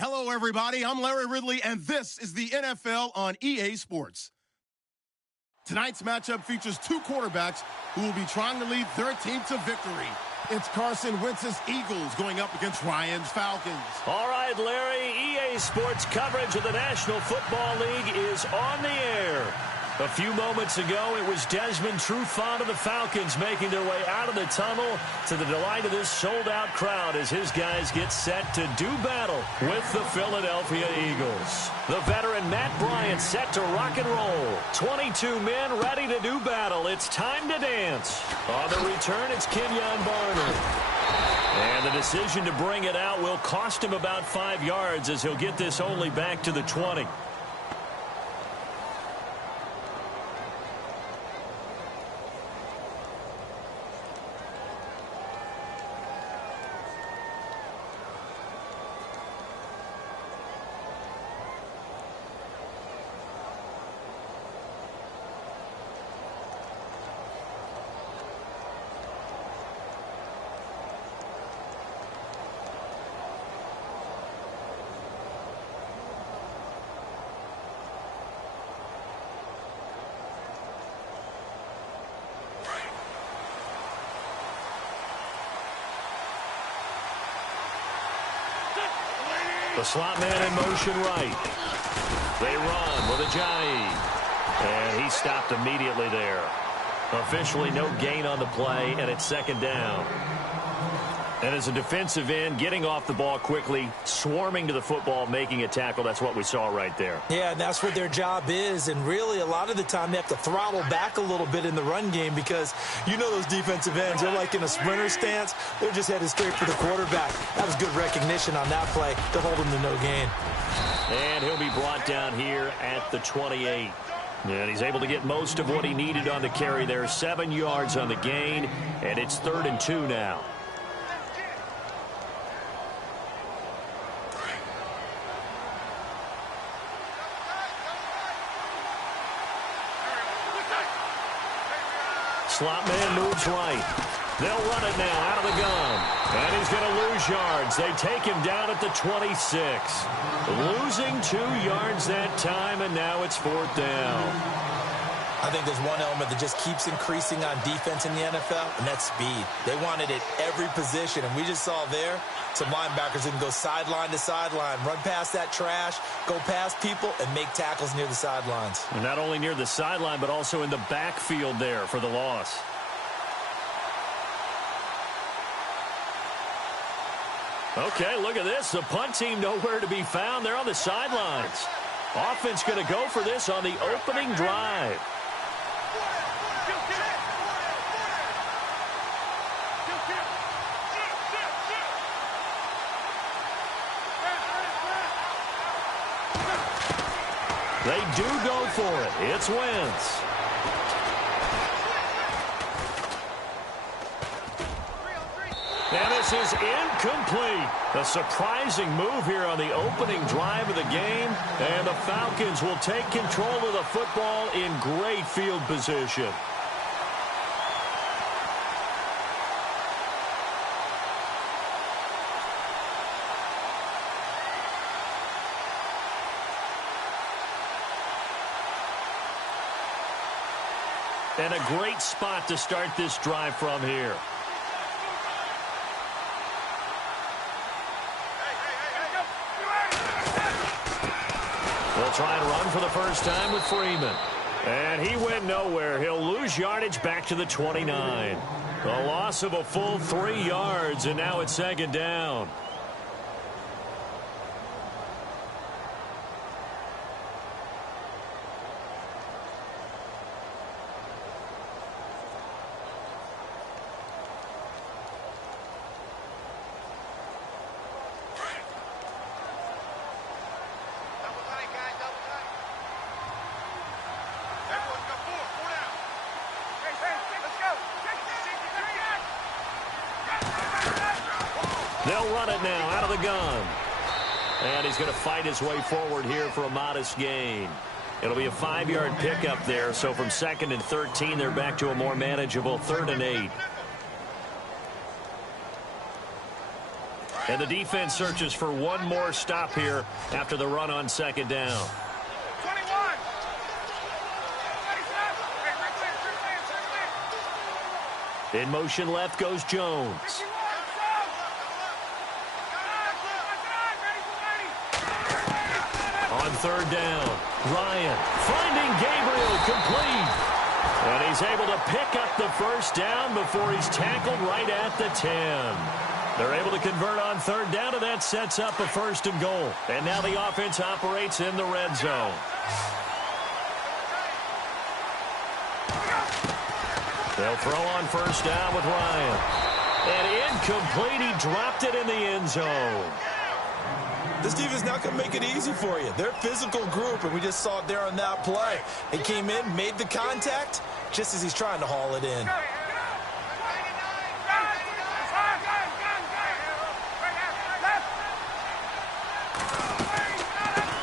Hello, everybody. I'm Larry Ridley, and this is the NFL on EA Sports. Tonight's matchup features two quarterbacks who will be trying to lead their team to victory. It's Carson Wentz's Eagles going up against Ryan's Falcons. All right, Larry, EA Sports coverage of the National Football League is on the air. A few moments ago, it was Desmond Trufant of the Falcons making their way out of the tunnel to the delight of this sold-out crowd as his guys get set to do battle with the Philadelphia Eagles. The veteran Matt Bryant set to rock and roll. 22 men ready to do battle. It's time to dance. On the return, it's Kenyon Barner. And the decision to bring it out will cost him about 5 yards as he'll get this only back to the 20. The slot man in motion right. They run with Ajayi. And he stopped immediately there. Officially no gain on the play, and it's second down. And as a defensive end, getting off the ball quickly, swarming to the football, making a tackle, that's what we saw right there. Yeah, and that's what their job is. And really, a lot of the time, they have to throttle back a little bit in the run game because you know those defensive ends, they're like in a sprinter stance. They're just headed straight for the quarterback. That was good recognition on that play to hold him to no gain. And he'll be brought down here at the 28. And he's able to get most of what he needed on the carry there. 7 yards on the gain, and it's 3rd and 2 now. Slot man moves right. They'll run it now out of the gun. And he's going to lose yards. They take him down at the 26. Losing 2 yards that time, and now it's 4th down. I think there's one element that just keeps increasing on defense in the NFL, and that's speed. They want it at every position, and we just saw there some linebackers that can go sideline to sideline, run past that trash, go past people, and make tackles near the sidelines. And not only near the sideline, but also in the backfield there for the loss. Okay, look at this. The punt team nowhere to be found. They're on the sidelines. Offense going to go for this on the opening drive. They do go for it. It's Wentz. And this is incomplete. A surprising move here on the opening drive of the game. And the Falcons will take control of the football in great field position. And a great spot to start this drive from here. They'll try and run for the first time with Freeman. And he went nowhere. He'll lose yardage back to the 29. A loss of a full 3 yards, and now it's second down. They'll run it now out of the gun. And he's going to fight his way forward here for a modest gain. It'll be a 5-yard pickup there. So from 2nd and 13, they're back to a more manageable 3rd and 8. And the defense searches for one more stop here after the run on second down. In motion left goes Jones. On third down, Ryan finding Gabriel complete. And he's able to pick up the first down before he's tackled right at the 10. They're able to convert on third down, and that sets up a first and goal. And now the offense operates in the red zone. They'll throw on first down with Ryan. And incomplete. He dropped it in the end zone. This defense not going to make it easy for you. They're a physical group, and we just saw it there on that play. He came in, made the contact, just as he's trying to haul it in.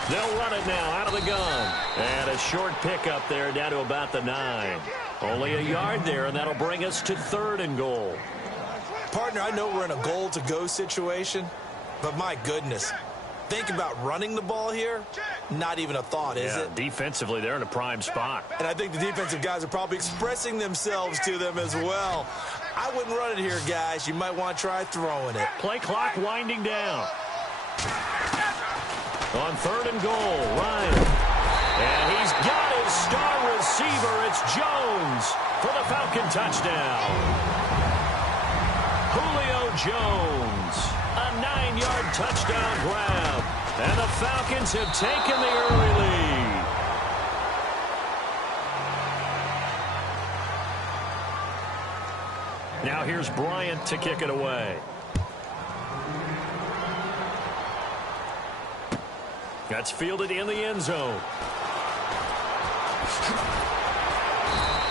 They'll run it now out of the gun. And a short pickup there down to about the 9. Only a yard there, and that'll bring us to third and goal. Partner, I know we're in a goal-to-go situation, but my goodness. Think about running the ball here. Not even a thought, is it? Defensively, they're in a prime spot. And I think the defensive guys are probably expressing themselves to them as well. I wouldn't run it here, guys. You might want to try throwing it. Play clock winding down. On third and goal, Ryan. And he's got his star receiver. It's Jones for the Falcon touchdown. Julio Jones. A 9-yard touchdown grab. And the Falcons have taken the early lead. Now here's Bryant to kick it away. That's fielded in the end zone.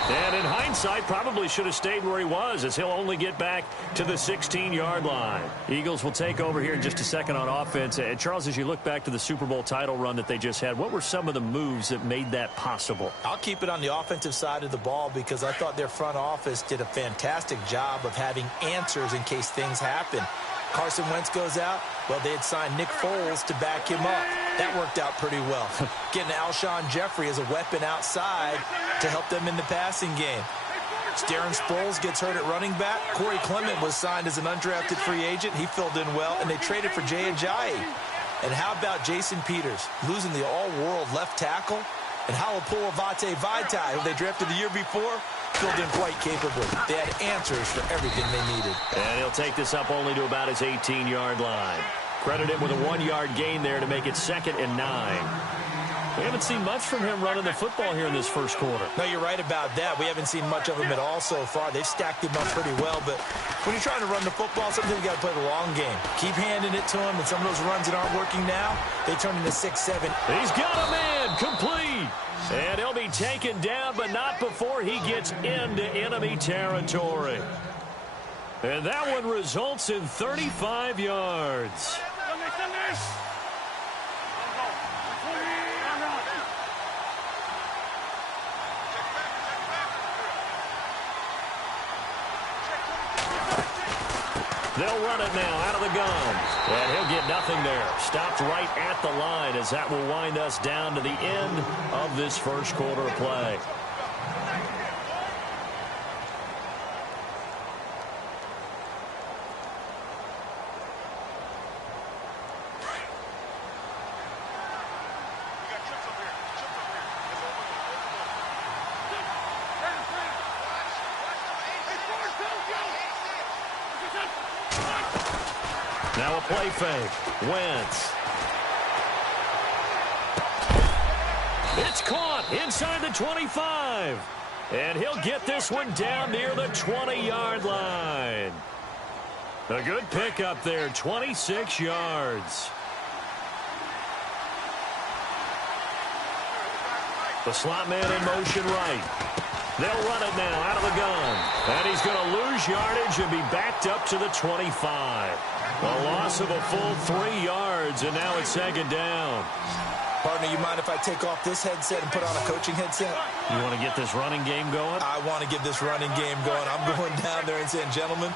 And in hindsight, probably should have stayed where he was, as he'll only get back to the 16-yard line. Eagles will take over here in just a second on offense. And Charles, as you look back to the Super Bowl title run that they just had, what were some of the moves that made that possible? I'll keep it on the offensive side of the ball because I thought their front office did a fantastic job of having answers in case things happen. Carson Wentz goes out. Well, they had signed Nick Foles to back him up. That worked out pretty well. Getting Alshon Jeffrey as a weapon outside to help them in the passing game. Darren Sproles gets hurt at running back. Corey Clement was signed as an undrafted free agent. He filled in well, and they traded for Jay Ajayi. And how about Jason Peters losing the all-world left tackle? And Halapua Vitae, who they drafted the year before, filled in quite capably. They had answers for everything they needed. And he'll take this up only to about his 18-yard line. Credit him with a 1-yard gain there to make it 2nd and 9. We haven't seen much from him running the football here in this first quarter. No, you're right about that. We haven't seen much of him at all so far. They've stacked him up pretty well, but when you're trying to run the football, sometimes you got to play the long game. Keep handing it to him, and some of those runs that aren't working now, they turn into 6-7. He's got a man complete. And he'll be taken down, but not before he gets into enemy territory. And that one results in 35 yards. They'll run it now out of the gun. And he'll get nothing there. Stopped right at the line as that will wind us down to the end of this first quarter of play. Now a play fake. Wentz. It's caught inside the 25. And he'll get this one down near the 20-yard line. A good pickup there, 26 yards. The slot man in motion right. They'll run it now out of the gun. And he's going to lose yardage and be backed up to the 25. A loss of a full 3 yards, and now it's 2nd down. Partner, you mind if I take off this headset and put on a coaching headset? You want to get this running game going? I want to get this running game going. I'm going down there and saying, gentlemen,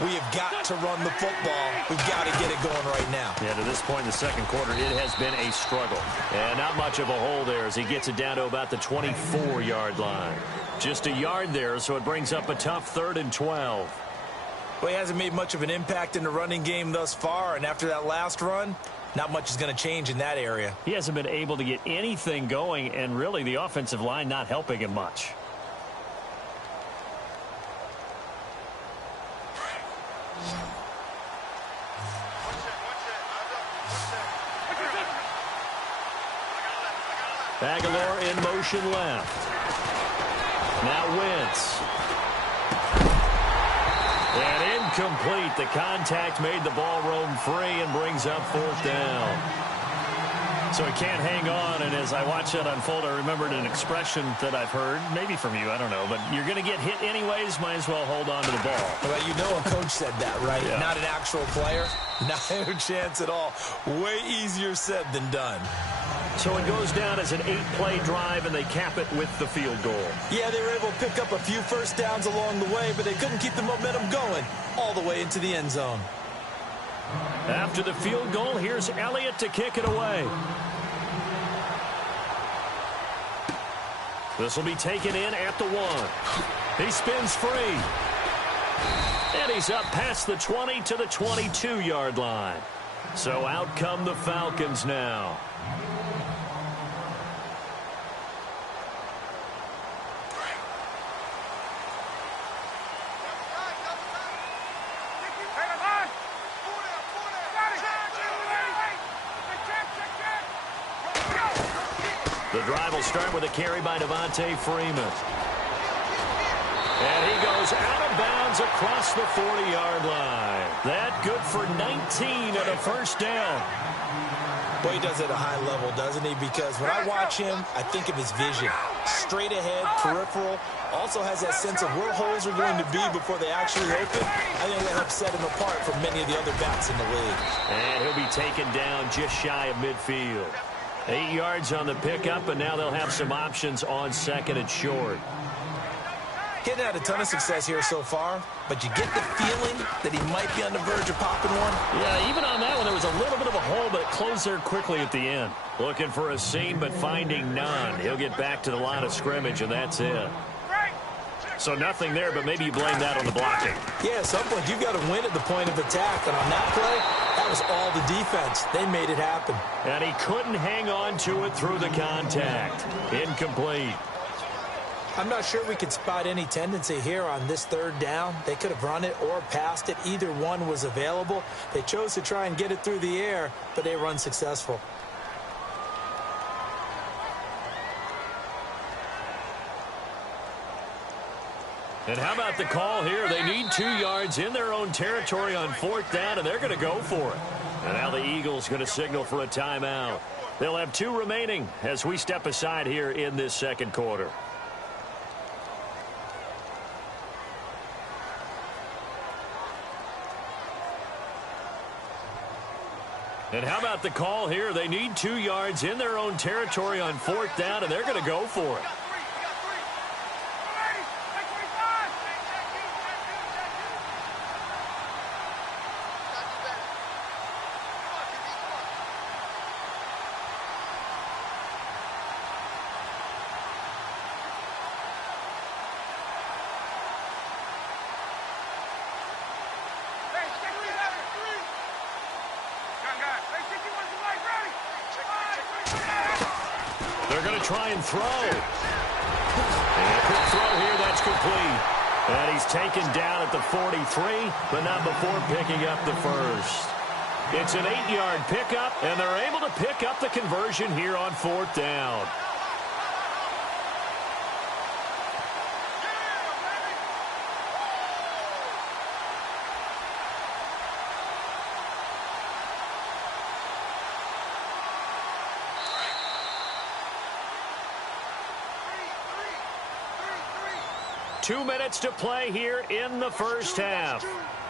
We have got to run the football. We've got to get it going right now. Yeah, to this point in the second quarter, it has been a struggle. And not much of a hole there as he gets it down to about the 24-yard line. Just a yard there, so it brings up a tough 3rd and 12. Well, he hasn't made much of an impact in the running game thus far, and after that last run, not much is going to change in that area. He hasn't been able to get anything going, and really the offensive line not helping him much. Aguilar in motion left. Now Wentz. And incomplete. The contact made the ball roam free and brings up 4th down. So he can't hang on, and as I watch that unfold, I remembered an expression that I've heard, maybe from you, I don't know, but you're going to get hit anyways, might as well hold on to the ball. Well, you know a coach said that, right? Yeah. Not an actual player. Not a chance at all. Way easier said than done. So it goes down as an 8-play drive, and they cap it with the field goal. Yeah, they were able to pick up a few first downs along the way, but they couldn't keep the momentum going all the way into the end zone. After the field goal, here's Elliott to kick it away. This will be taken in at the 1. He spins free. And he's up past the 20 to the 22-yard line. So out come the Falcons now. The drive will start with a carry by Devontae Freeman. And he goes out of bounds across the 40-yard line. That good for 19 and a first down. Well, he does it at a high level, doesn't he? Because when I watch him, I think of his vision. Straight ahead, peripheral. Also has that sense of where holes are going to be before they actually open. I think that helps set him apart from many of the other backs in the league. And he'll be taken down just shy of midfield. 8 yards on the pickup, and now they'll have some options on 2nd and short. Getting had a ton of success here so far, but you get the feeling that he might be on the verge of popping one. Yeah, even on that one, there was a little bit of a hole, but it closed there quickly at the end. Looking for a seam, but finding none. He'll get back to the line of scrimmage, and that's it. So nothing there, but maybe you blame that on the blocking. Yeah, at some point, you've got to win at the point of attack, and on that play, that was all the defense. They made it happen. And he couldn't hang on to it through the contact. Incomplete. I'm not sure we could spot any tendency here on this 3rd down. They could have run it or passed it. Either one was available. They chose to try and get it through the air, but they were unsuccessful. And how about the call here? They need 2 yards in their own territory on 4th down, and they're going to go for it. And now the Eagles going to signal for a timeout. They'll have 2 remaining as we step aside here in this 2nd quarter. And how about the call here? They need 2 yards in their own territory on 4th down, and they're going to go for it. They're going to try and throw. And a quick throw here, that's complete. And he's taken down at the 43, but not before picking up the first. It's an 8-yard pickup, and they're able to pick up the conversion here on 4th down. Two minutes to play here in the first half.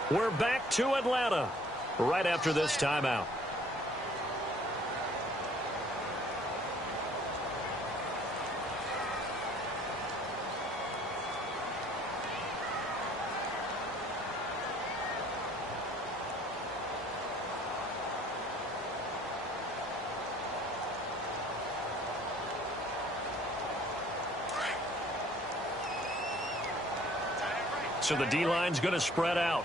We're back to Atlanta right after this timeout. So the D-line's going to spread out.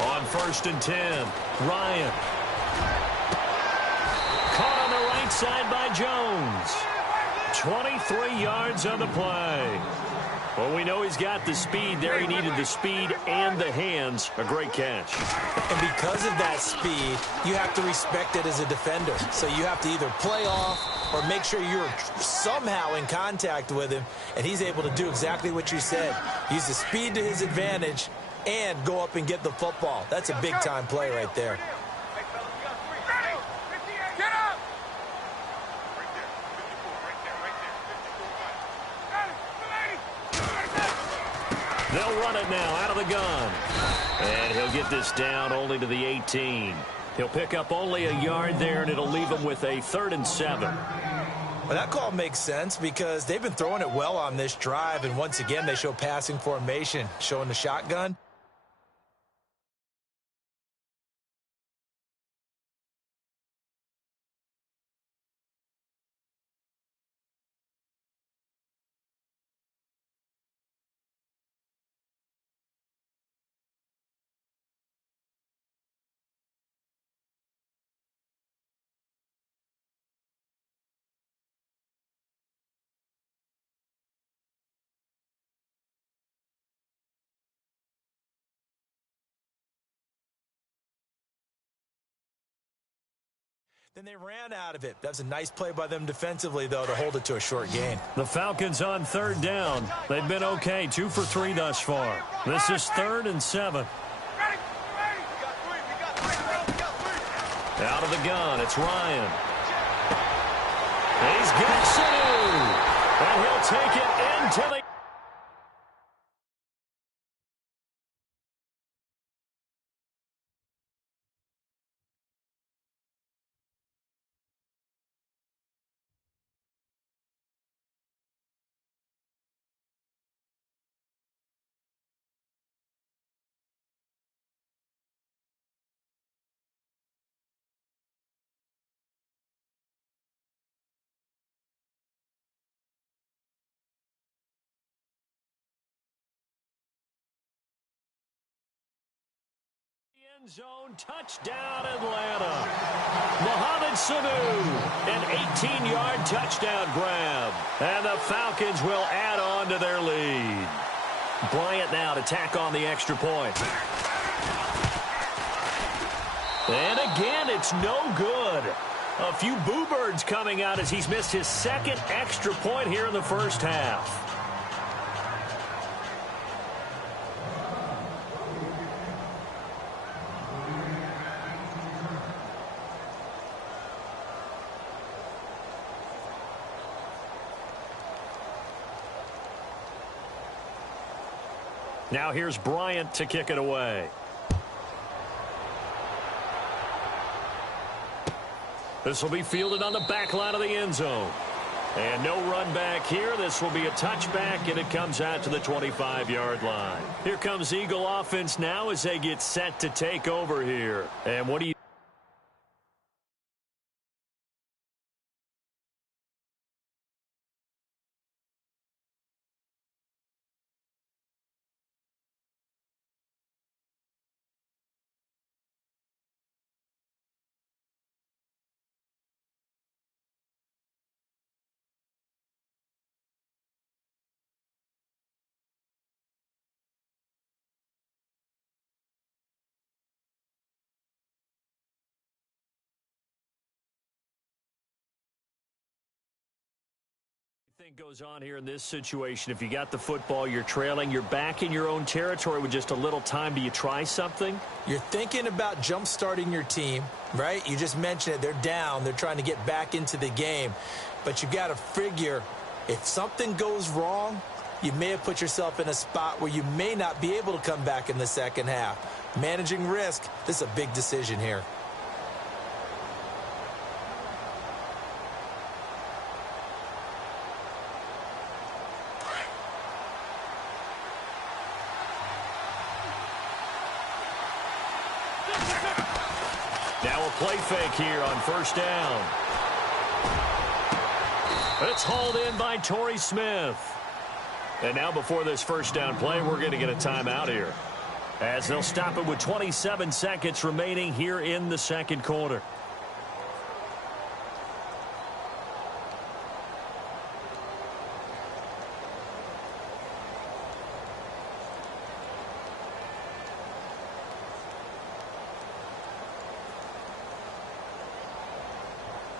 On 1st and 10, Ryan. Caught on the right side by Jones. 23 yards on the play. Well, we know he's got the speed there. He needed the speed and the hands. A great catch. And because of that speed, you have to respect it as a defender. So you have to either play off or make sure you're somehow in contact with him, and he's able to do exactly what you said. Use the speed to his advantage and go up and get the football. That's a big-time play right there. They'll run it now out of the gun. And he'll get this down only to the 18. He'll pick up only a yard there, and it'll leave him with a 3rd and 7. Well, that call makes sense because they've been throwing it well on this drive, and once again, they show passing formation, showing the shotgun. Then they ran out of it. That was a nice play by them defensively, though, to hold it to a short gain. The Falcons on 3rd down. They've been okay, 2 for 3 thus far. This is 3rd and 7. Out of the gun, it's Ryan. He's got Sanu. And he'll take it into the... End zone, touchdown, Atlanta. Mohamed Sanu, an 18-yard touchdown grab. And the Falcons will add on to their lead. Bryant now to tack on the extra point. And again, it's no good. A few boo birds coming out as he's missed his 2nd extra point here in the first half. Now here's Bryant to kick it away. This will be fielded on the back line of the end zone. And no run back here. This will be a touchback, and it comes out to the 25-yard line. Here comes Eagle offense now as they get set to take over here. And what do you... think goes on here in this situation? If you got the football, you're trailing, you're back in your own territory with just a little time. Do you try something? You're thinking about jump-starting your team, right? You just mentioned it. They're down. They're trying to get back into the game. But you got to figure if something goes wrong, you may have put yourself in a spot where you may not be able to come back in the second half. Managing risk, this is a big decision here. play fake here on first down. It's hauled in by Torrey Smith. And now before this first down play, we're going to get a timeout here, as they'll stop it with 27 seconds remaining here in the second quarter.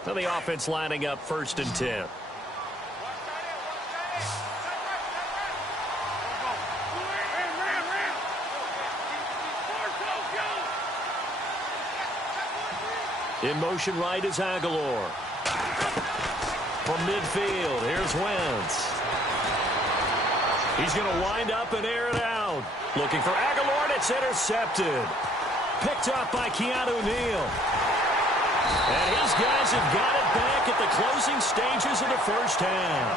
So the offense lining up 1st and 10. In motion right is Aguilar. From midfield, here's Wentz. He's going to wind up and air it out. Looking for Aguilar, and it's intercepted. Picked up by Keanu Neal. And his guys have got it back at the closing stages of the first half.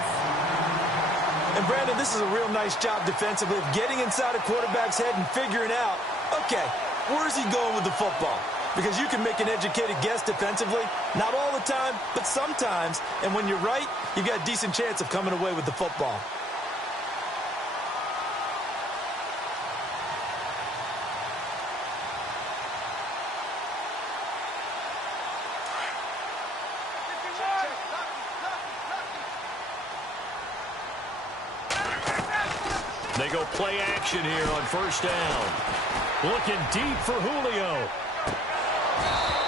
And, Brandon, this is a real nice job defensively of getting inside a quarterback's head and figuring out, okay, where's he going with the football? Because you can make an educated guess defensively, not all the time, but sometimes. And when you're right, you've got a decent chance of coming away with the football. They go play action here on first down. Looking deep for Julio.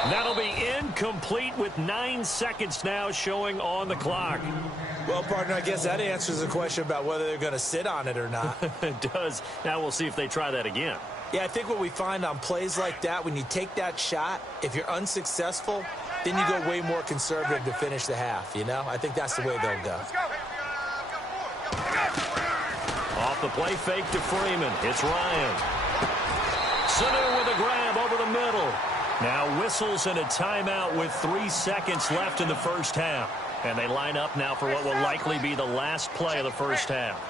That'll be incomplete with 9 seconds now showing on the clock. Well, partner, I guess that answers the question about whether they're going to sit on it or not. It does. Now we'll see if they try that again. Yeah, I think what we find on plays like that, when you take that shot, if you're unsuccessful, then you go way more conservative to finish the half, you know? I think that's the way they'll go. Off the play fake to Freeman. It's Ryan. Sanu with a grab over the middle. Now whistles and a timeout with 3 seconds left in the first half. And they line up now for what will likely be the last play of the first half.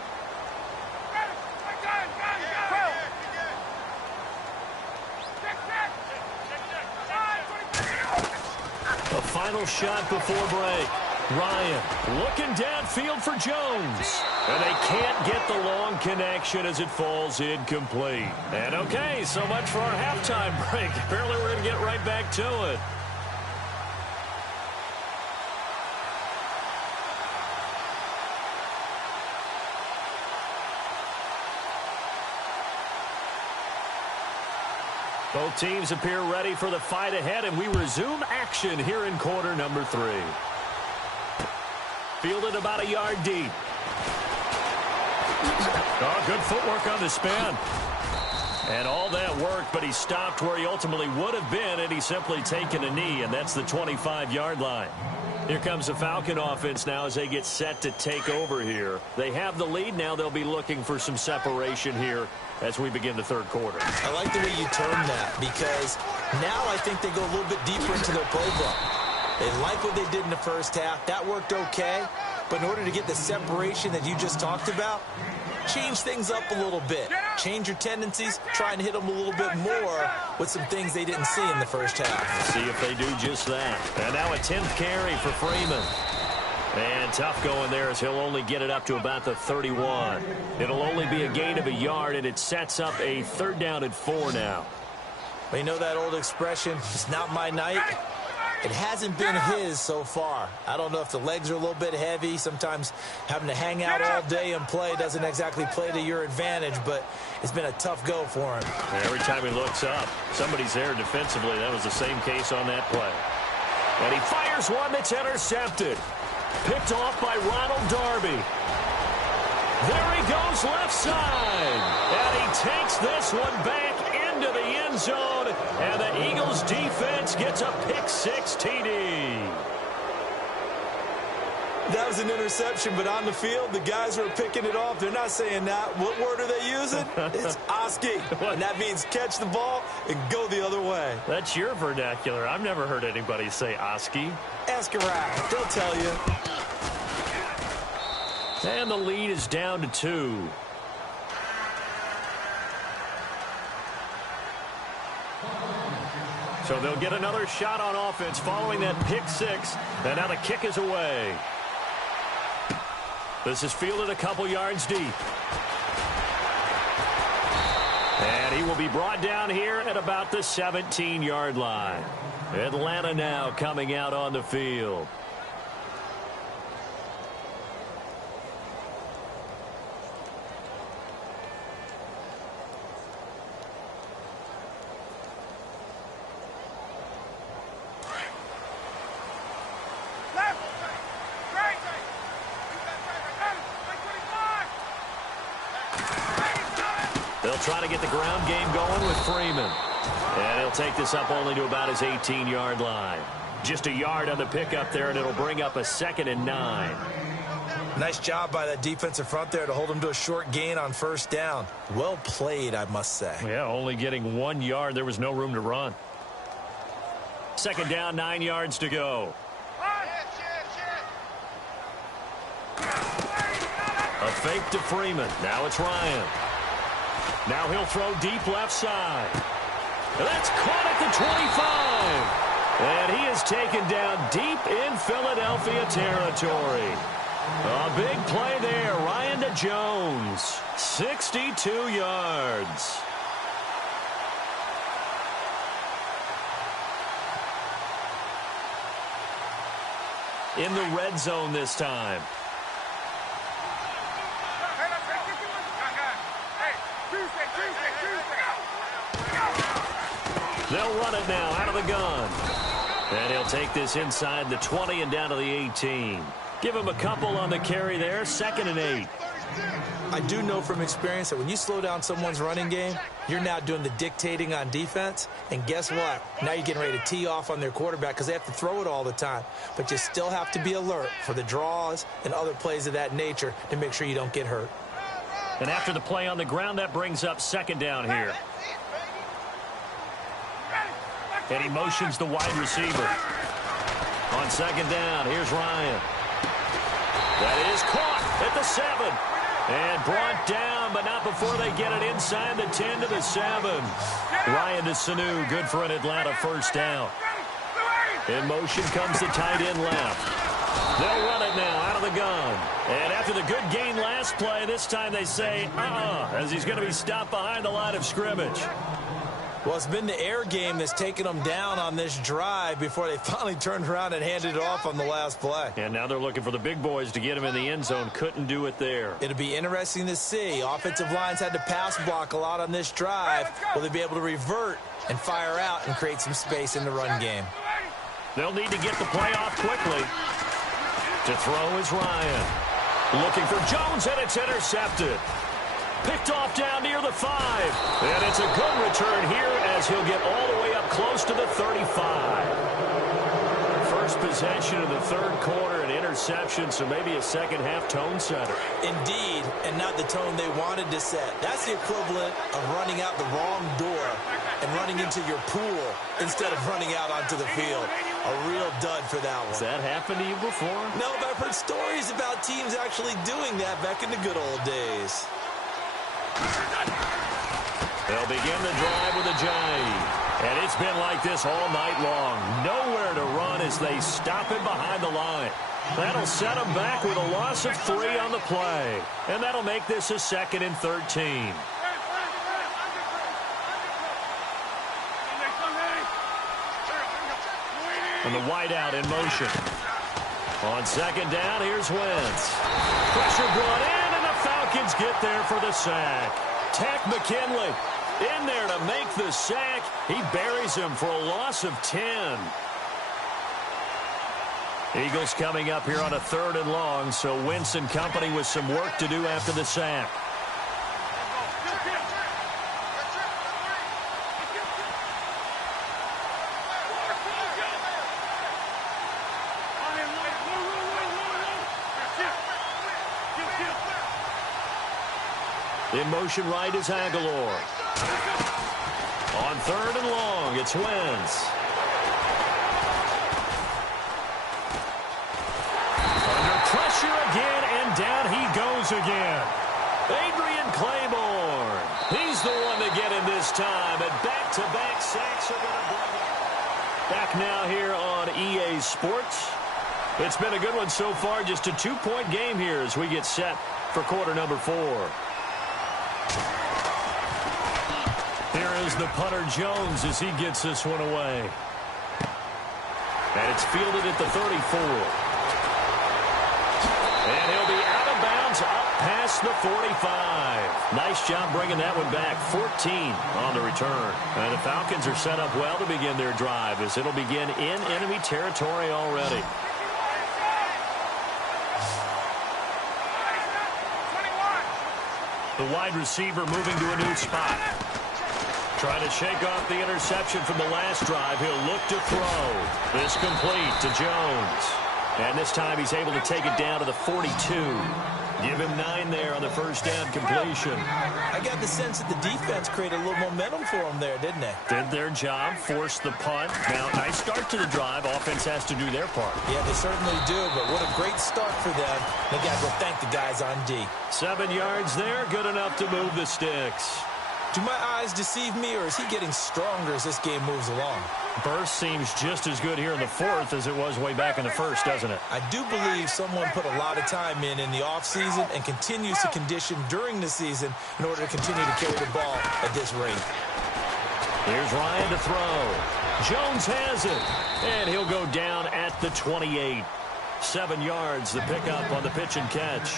The final shot before break. Ryan looking downfield for Jones. And they can't get the long connection as it falls incomplete. And okay, so much for our halftime break. Apparently we're going to get right back to it. Both teams appear ready for the fight ahead, and we resume action here in quarter number 3. Fielded about a yard deep. Oh, good footwork on the spin. And all that worked, but he stopped where he ultimately would have been had he simply taken a knee, and that's the 25-yard line. Here comes the Falcon offense now as they get set to take over here. They have the lead. Now they'll be looking for some separation here as we begin the third quarter. I like the way you term that, because now I think they go a little bit deeper into their playbook. They like what they did in the first half. That worked okay. But in order to get the separation that you just talked about, change things up a little bit. Change your tendencies. Try and hit them a little bit more with some things they didn't see in the first half. See if they do just that. And now a 10th carry for Freeman. And tough going there as he'll only get it up to about the 31. It'll only be a gain of a yard, and it sets up a 3rd down and 4 now. Well, you know that old expression, it's not my night? It hasn't been his so far. I don't know if the legs are a little bit heavy. Sometimes having to hang out all day and play doesn't exactly play to your advantage, but it's been a tough go for him. Every time he looks up, somebody's there defensively. That was the same case on that play. And he fires one that's intercepted. Picked off by Ronald Darby. There he goes left side. And he takes this one back into the end zone. And the Eagles defense gets a pick-6 TD. That was an interception, but on the field, the guys who are picking it off, they're not saying that. What word are they using? It's Oski. And that means catch the ball and go the other way. That's your vernacular. I've never heard anybody say Oski. Ask around. They'll tell you. And the lead is down to 2. So they'll get another shot on offense following that pick six. And now the kick is away. This is fielded a couple yards deep. And he will be brought down here at about the 17-yard line. Atlanta now coming out on the field. They'll try to get the ground game going with Freeman. And he'll take this up only to about his 18-yard line. Just a yard on the pickup there, and it'll bring up a 2nd and 9. Nice job by that defensive front there to hold him to a short gain on first down. Well played, I must say. Yeah, only getting 1 yard. There was no room to run. 2nd down, 9 yards to go. A fake to Freeman. Now it's Ryan. Now he'll throw deep left side. That's caught at the 25. And he is taken down deep in Philadelphia territory. A big play there. Ryan to Jones. 62 yards. In the red zone this time. They'll run it now out of the gun. And he'll take this inside the 20 and down to the 18. Give him a couple on the carry there. 2nd and 8. I do know from experience that when you slow down someone's running game, you're now doing the dictating on defense. And guess what? Now you're getting ready to tee off on their quarterback because they have to throw it all the time. But you still have to be alert for the draws and other plays of that nature to make sure you don't get hurt. And after the play on the ground, that brings up 2nd down here. And he motions the wide receiver. On 2nd down, here's Ryan. That is caught at the 7. And brought down, but not before they get it inside the 10 to the 7. Ryan to Sanu, good for an Atlanta first down. In motion comes the tight end left. They'll run it now out of the gun. And after the good gain last play, this time they say, as he's going to be stopped behind the line of scrimmage. Well, it's been the air game that's taken them down on this drive before they finally turned around and handed it off on the last play. And now they're looking for the big boys to get him in the end zone. Couldn't do it there. It'll be interesting to see. Offensive lines had to pass block a lot on this drive. Will they be able to revert and fire out and create some space in the run game? They'll need to get the play off quickly. To throw is Ryan. Looking for Jones, and it's intercepted. Picked off down near the 5. And it's a good return here as he'll get all the way up close to the 35. First possession of the third quarter, an interception, so maybe a second-half tone setter. Indeed, and not the tone they wanted to set. That's the equivalent of running out the wrong door and running into your pool instead of running out onto the field. A real dud for that one. Has that happened to you before? No, but I've heard stories about teams actually doing that back in the good old days. They'll begin the drive with a jive. And it's been like this all night long. Nowhere to run as they stop him behind the line. That'll set him back with a loss of 3 on the play. And that'll make this a 2nd and 13. And the wideout in motion. On 2nd down, here's Wentz. Pressure brought in, and the Falcons get there for the sack. Tack McKinley in there to make the sack. He buries him for a loss of 10. Eagles coming up here on a 3rd and long, so Wentz and company with some work to do after the sack. In motion right is Aguilar. On 3rd and long, it's Wentz. Under pressure again, and down he goes again. Adrian Claiborne. He's the one to get him this time, and back-to-back sacks are going to bring him. back now here on EA Sports. It's been a good one so far. Just a 2-point game here as we get set for quarter number 4. Here is the punter Jones as he gets this one away. And it's fielded at the 34. And he'll be out of bounds up past the 45. Nice job bringing that one back. 14 on the return. And the Falcons are set up well to begin their drive as it'll begin in enemy territory already. The wide receiver moving to a new spot. Trying to shake off the interception from the last drive. He'll look to throw. This complete to Jones. And this time he's able to take it down to the 42. Give him 9 there on the first down completion. I got the sense that the defense created a little momentum for him there, didn't they? Did their job, forced the punt. Now, nice start to the drive. Offense has to do their part. Yeah, they certainly do, but what a great start for them. They got to go thank the guys on D. 7 yards there, good enough to move the sticks. Do my eyes deceive me, or is he getting stronger as this game moves along? Burst seems just as good here in the 4th as it was way back in the 1st, doesn't it? I do believe someone put a lot of time in the offseason and continues to condition during the season in order to continue to carry the ball at this rate. Here's Ryan to throw. Jones has it, and he'll go down at the 28. 7 yards, the pickup on the pitch and catch.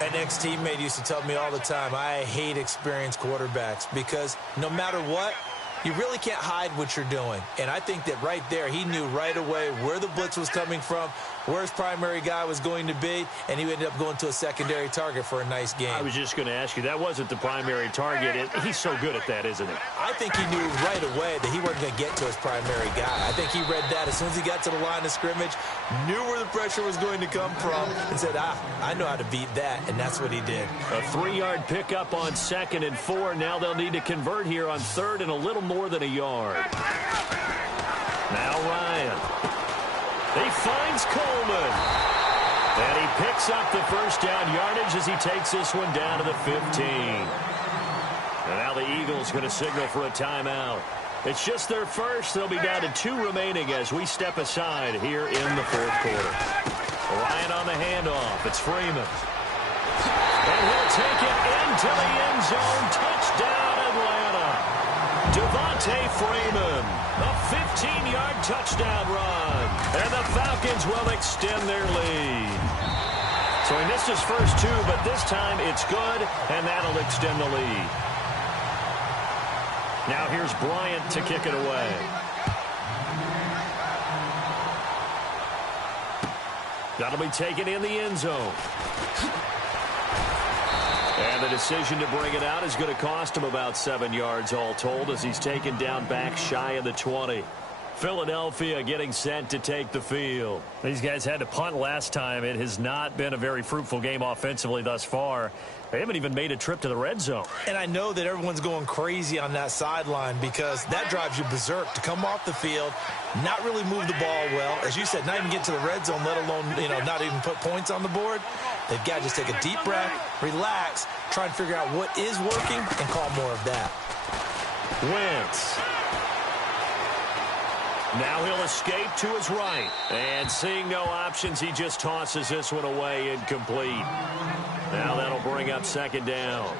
An ex-teammate used to tell me all the time, I hate experienced quarterbacks because no matter what, you really can't hide what you're doing. And I think that right there, he knew right away where the blitz was coming from, where his primary guy was going to be, and he ended up going to a secondary target for a nice game. I was just going to ask you, that wasn't the primary target. He's so good at that, isn't he? I think he knew right away that he wasn't going to get to his primary guy. I think he read that as soon as he got to the line of scrimmage, knew where the pressure was going to come from, and said, I know how to beat that, and that's what he did. A 3-yard pickup on 2nd and 4. Now they'll need to convert here on 3rd and a little more than a yard. Now Ryan. He finds Coleman. And he picks up the first down yardage as he takes this one down to the 15. And now the Eagles going to signal for a timeout. It's just their first. They'll be down to 2 remaining as we step aside here in the 4th quarter. Ryan on the handoff. It's Freeman. And he'll take it into the end zone. Touchdown, Atlanta. Devontae Freeman. A 15-yard touchdown run. And the Falcons will extend their lead. So he missed his first 2, but this time it's good, and that'll extend the lead. Now here's Bryant to kick it away. That'll be taken in the end zone. And the decision to bring it out is going to cost him about 7 yards all told as he's taken down back shy of the 20. Philadelphia getting set to take the field. These guys had to punt last time. It has not been a very fruitful game offensively thus far. They haven't even made a trip to the red zone. And I know that everyone's going crazy on that sideline because that drives you berserk to come off the field, not really move the ball well. As you said, not even get to the red zone, let alone, not even put points on the board. They've got to just take a deep breath, relax, try and figure out what is working, and call more of that. Wentz. Now he'll escape to his right. And seeing no options, he just tosses this one away incomplete. Now that'll bring up 2nd down.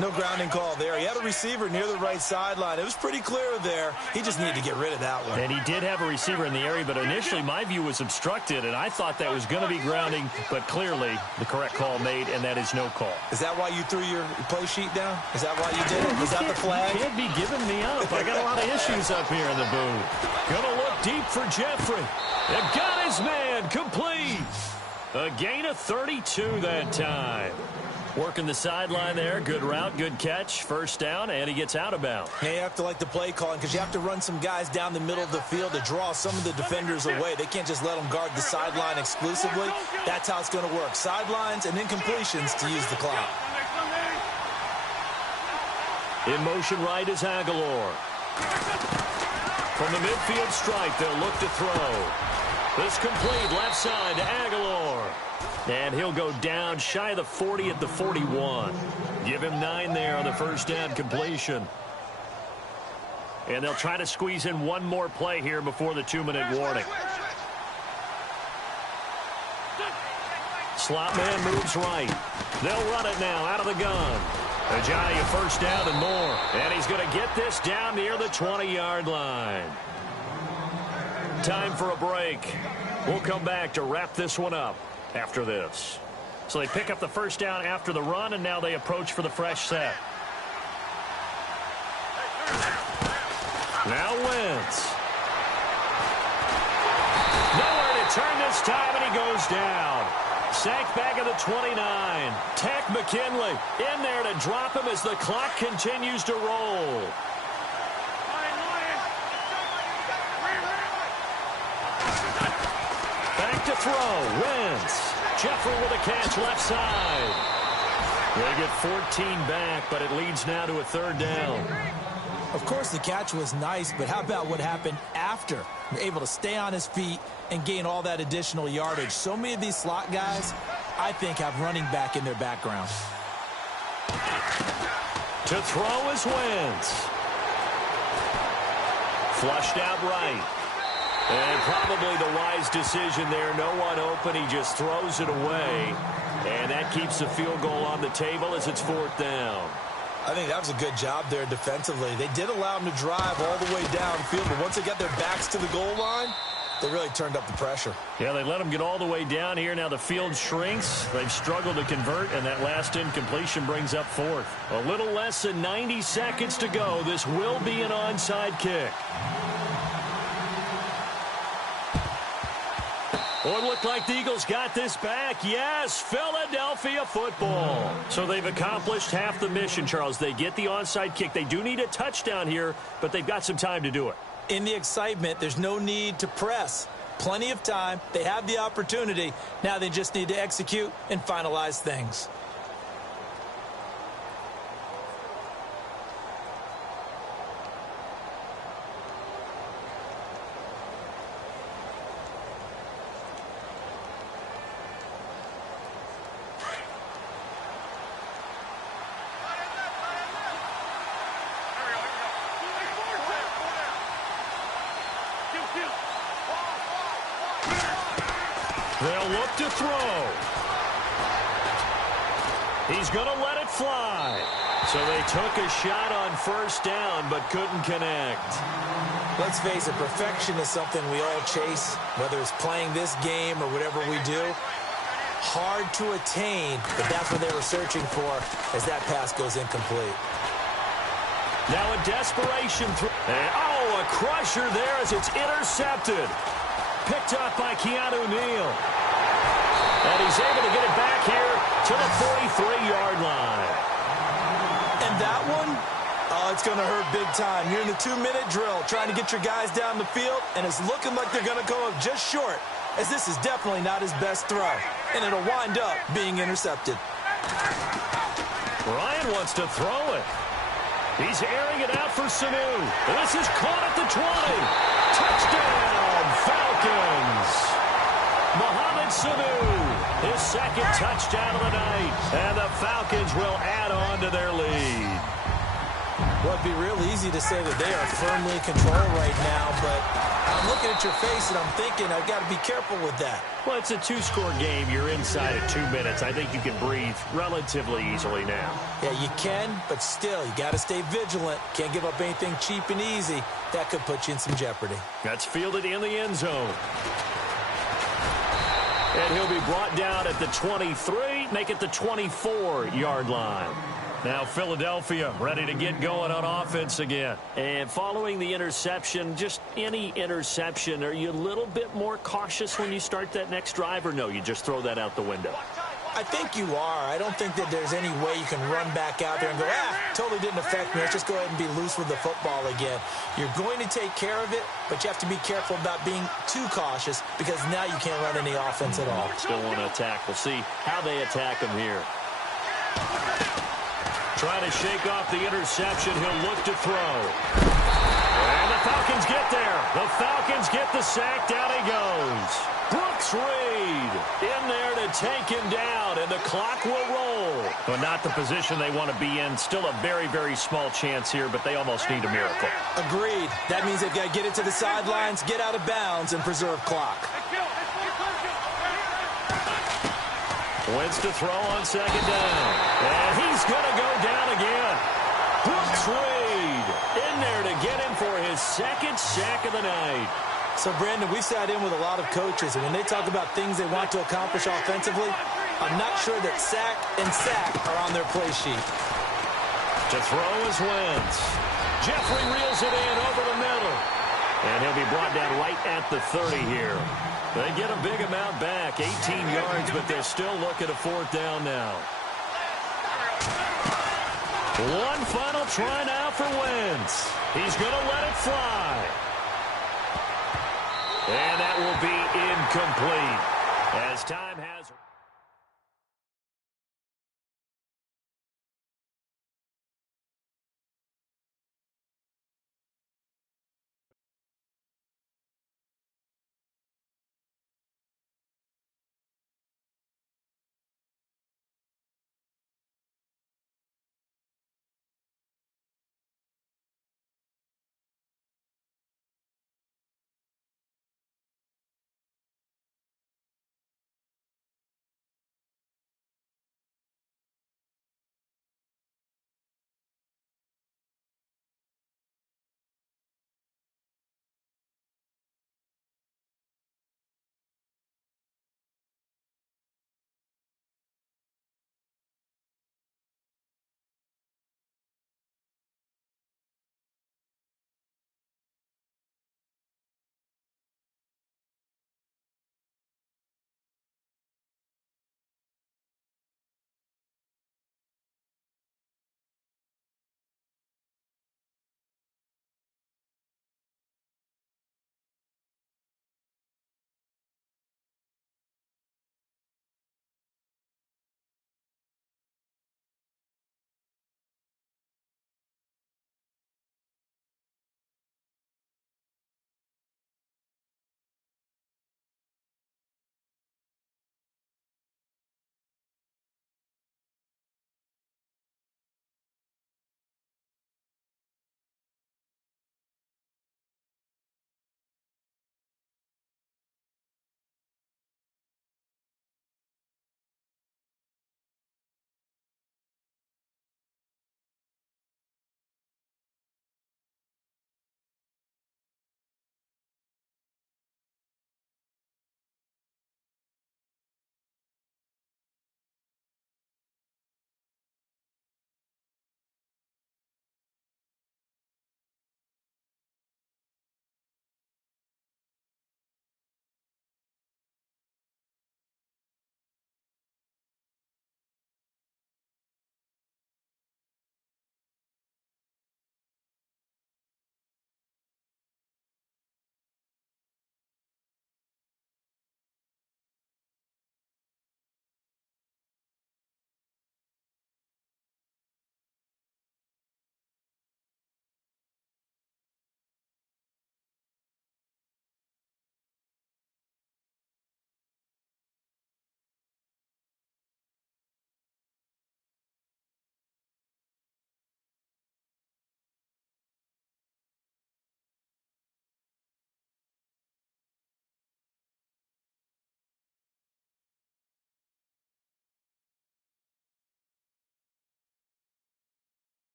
No grounding call there. He had a receiver near the right sideline. It was pretty clear there. He just needed to get rid of that one. And he did have a receiver in the area, but initially my view was obstructed, and I thought that was going to be grounding, but clearly the correct call made, and that is no call. Is that why you threw your play sheet down? Is that why you did it? Was that the flag? You can't be giving me up. I got a lot of issues up here in the booth. Gonna look deep for Jeffrey. And got his man complete. A gain of 32 that time. Working the sideline there. Good route, good catch. First down, and he gets out of bounds. Yeah, you have to like the play calling because you have to run some guys down the middle of the field to draw some of the defenders away. They can't just let them guard the sideline exclusively. That's how it's going to work. Sidelines and incompletions to use the clock. In motion right is Aguilar. From the midfield stripe, they'll look to throw. This complete left side to Aguilar. And he'll go down shy of the 40 at the 41. Give him 9 there on the first down completion. And they'll try to squeeze in one more play here before the 2-minute warning. Slot man moves right. They'll run it now out of the gun. Ajayi, first down and more. And he's going to get this down near the 20-yard line. Time for a break. We'll come back to wrap this one up after this. So they pick up the first down after the run, and now they approach for the fresh set. Now Wentz. Nowhere to turn this time, and he goes down. Sacked back at the 29. Tech McKinley in there to drop him as the clock continues to roll. Back to throw. Wentz. Jeffrey with a catch left side. They get 14 back, but it leads now to a third down. Of course, the catch was nice, but how about what happened after? Able to stay on his feet and gain all that additional yardage. So many of these slot guys, I think, have running back in their background. To throw is Wentz. Flushed out right. And probably the wise decision there. No one open. He just throws it away. And that keeps the field goal on the table as it's fourth down. I think that was a good job there defensively. They did allow them to drive all the way downfield, but once they got their backs to the goal line, they really turned up the pressure. Yeah, they let them get all the way down here. Now the field shrinks. They've struggled to convert, and that last incompletion brings up fourth. A little less than 90 seconds to go. This will be an onside kick. Oh, it looked like the Eagles got this back. Yes, Philadelphia football. So they've accomplished half the mission, Charles. They get the onside kick. They do need a touchdown here, but they've got some time to do it. In the excitement, there's no need to press. Plenty of time. They have the opportunity. Now they just need to execute and finalize things. They'll look to throw. He's going to let it fly. So they took a shot on first down but couldn't connect. Let's face it, perfection is something we all chase, whether it's playing this game or whatever we do. Hard to attain, but that's what they were searching for as that pass goes incomplete. Now a desperation throw. Oh, a crusher there as it's intercepted. Picked up by Keanu Neal. And he's able to get it back here to the 43-yard line. And that one, oh, it's going to hurt big time. You're in the 2-minute drill trying to get your guys down the field, and it's looking like they're going to go up just short, as this is definitely not his best throw. And it'll wind up being intercepted. Ryan wants to throw it. He's airing it out for Sanu. This is caught at the 20. Touchdown, Falcons. Mohamed Sanu, his second touchdown of the night. And the Falcons will add on to their lead. Well, it'd be real easy to say that they are firmly in control right now, but I'm looking at your face and I'm thinking I've got to be careful with that. Well, it's a two-score game. You're inside at 2 minutes. I think you can breathe relatively easily now. Yeah, you can, but still, you got to stay vigilant. Can't give up anything cheap and easy. That could put you in some jeopardy. That's fielded in the end zone. And he'll be brought down at the 23, make it the 24-yard line. Now Philadelphia ready to get going on offense again. And following the interception, just any interception, are you a little bit more cautious when you start that next drive, or no, you just throw that out the window? I think you are. I don't think that there's any way you can run back out there and go, totally didn't affect me. Let's just go ahead and be loose with the football again. You're going to take care of it, but you have to be careful about being too cautious because now you can't run any offense at all. Still want to attack. We'll see how they attack him here. Trying to shake off the interception. He'll look to throw. And the Falcons get there. The Falcons get the sack. Down he goes. Brooks Reed in there to take him down, and the clock will roll. But not the position they want to be in. Still a very, very small chance here, but they almost need a miracle. Agreed. That means they've got to get it to the sidelines, get out of bounds, and preserve clock. Wentz to throw on second down. And he's going to go down again. Brooks Reed in there to get him for his second sack of the night. So, Brandon, we've sat in with a lot of coaches, and when they talk about things they want to accomplish offensively, I'm not sure that sack and sack are on their play sheet. To throw is Wentz. Jeffrey reels it in over the middle. And he'll be brought down right at the 30 here. They get a big amount back, 18 yards, but they're still looking at fourth down now. One final try now for Wentz. He's going to let it fly. And that will be incomplete as time has...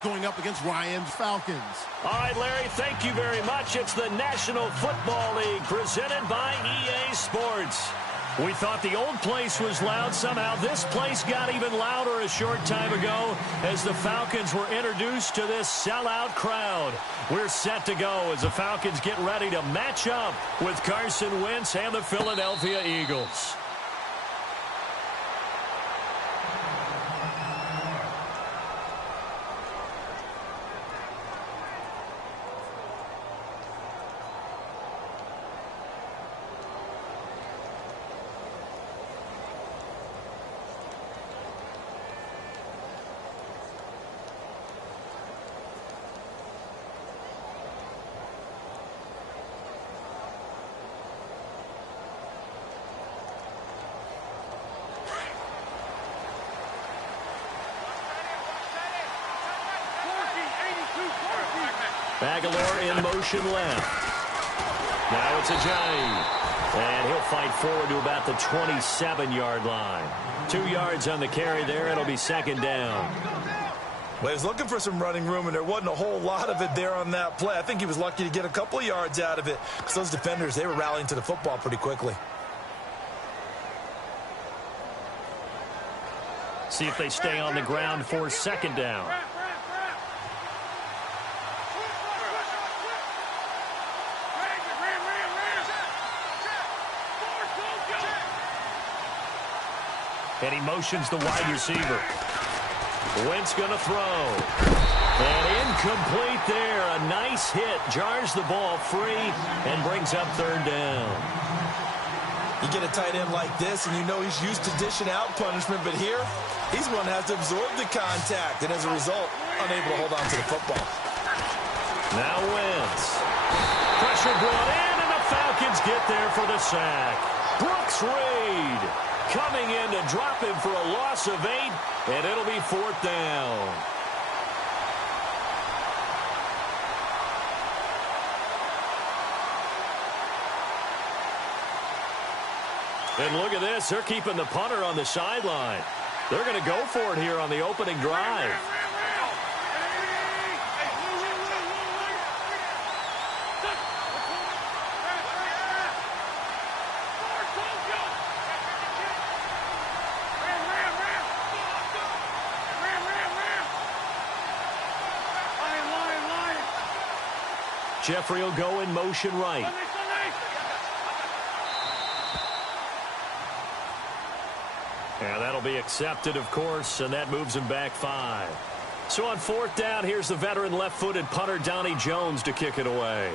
going up against Ryan's Falcons. All right, Larry, thank you very much. It's the National Football League presented by EA Sports. We thought the old place was loud. Somehow this place got even louder a short time ago as the Falcons were introduced to this sellout crowd. We're set to go as the Falcons get ready to match up with Carson Wentz and the Philadelphia Eagles. Aguilar in motion left. Now it's Ajayi. And he'll fight forward to about the 27-yard line. 2 yards on the carry there. It'll be second down. Well, he was looking for some running room, and there wasn't a whole lot of it there on that play. I think he was lucky to get a couple of yards out of it because those defenders, they were rallying to the football pretty quickly. See if they stay on the ground for second down. And he motions the wide receiver. Wentz going to throw. And incomplete there. A nice hit. Jars the ball free and brings up third down. You get a tight end like this, and you know he's used to dishing out punishment, but here, he's the one that has to absorb the contact, and as a result, unable to hold on to the football. Now Wentz. Pressure brought in, and the Falcons get there for the sack. Brooks Reed coming in to drop him for a loss of 8, and it'll be fourth down. And look at this. They're keeping the punter on the sideline. They're going to go for it here on the opening drive. Jeffrey will go in motion right. And that'll be accepted, of course, and that moves him back 5. So on fourth down, here's the veteran left-footed punter Donnie Jones to kick it away.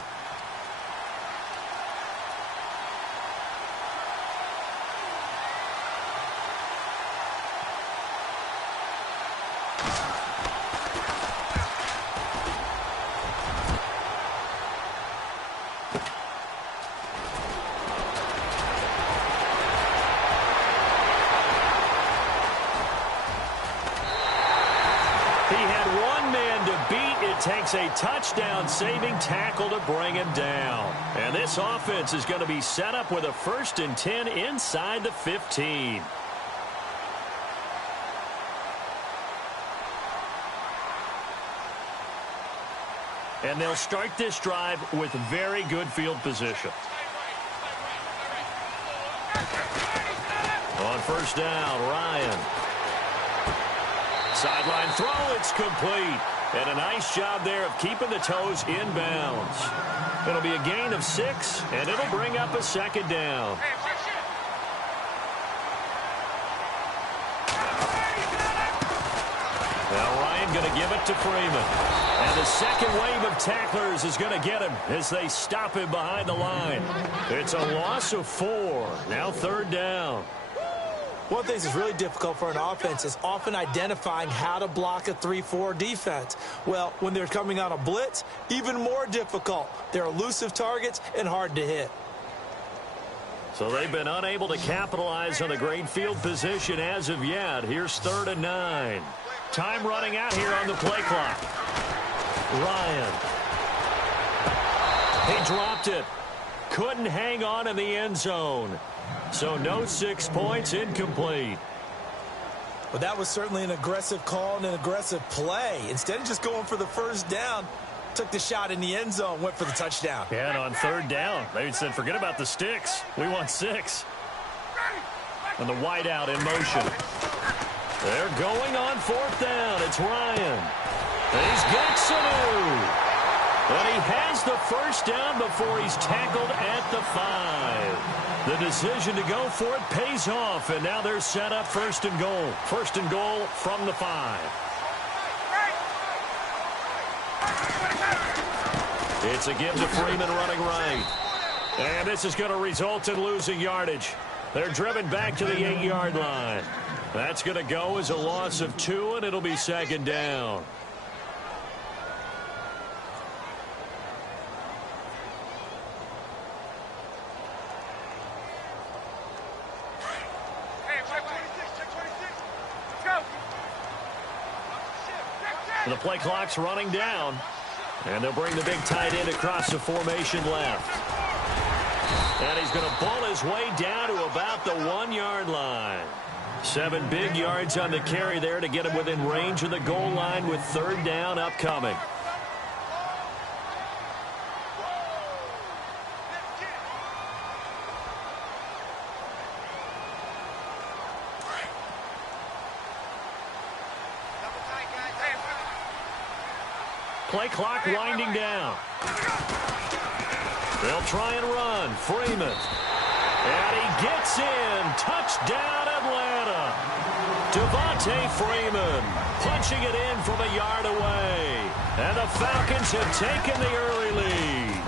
Takes a touchdown-saving tackle to bring him down. And this offense is going to be set up with a 1st and 10 inside the 15. And they'll start this drive with very good field position. On first down, Ryan. Sideline throw, it's complete. And a nice job there of keeping the toes inbounds. It'll be a gain of 6, and it'll bring up a second down. Now Ryan going to give it to Freeman. And the second wave of tacklers is going to get him as they stop him behind the line. It's a loss of 4. Now third down. One of the things that's really difficult for an offense is often identifying how to block a 3-4 defense. Well, when they're coming on a blitz, even more difficult. They're elusive targets and hard to hit. So they've been unable to capitalize on the great field position as of yet. Here's 3rd and 9. Time running out here on the play clock. Ryan. He dropped it. Couldn't hang on in the end zone. So no 6 points, incomplete. Well, that was certainly an aggressive call and an aggressive play. Instead of just going for the first down, took the shot in the end zone, went for the touchdown. Yeah, and on third down, they said, forget about the sticks. We want 6. And the wideout in motion. They're going on fourth down. It's Ryan. And he's got Sanu. And he has the first down before he's tackled at the 5. The decision to go for it pays off, and now they're set up first and goal. First and goal from the 5. It's a give to Freeman running right. And this is going to result in losing yardage. They're driven back to the 8-yard line. That's going to go as a loss of 2, and it'll be second down. The play clock's running down. And they'll bring the big tight end across the formation left. And he's going to pull his way down to about the 1-yard line. 7 big yards on the carry there to get him within range of the goal line with third down upcoming. Play clock winding down. They'll try and run. Freeman. And he gets in. Touchdown, Atlanta. Devontae Freeman punching it in from a yard away. And the Falcons have taken the early lead.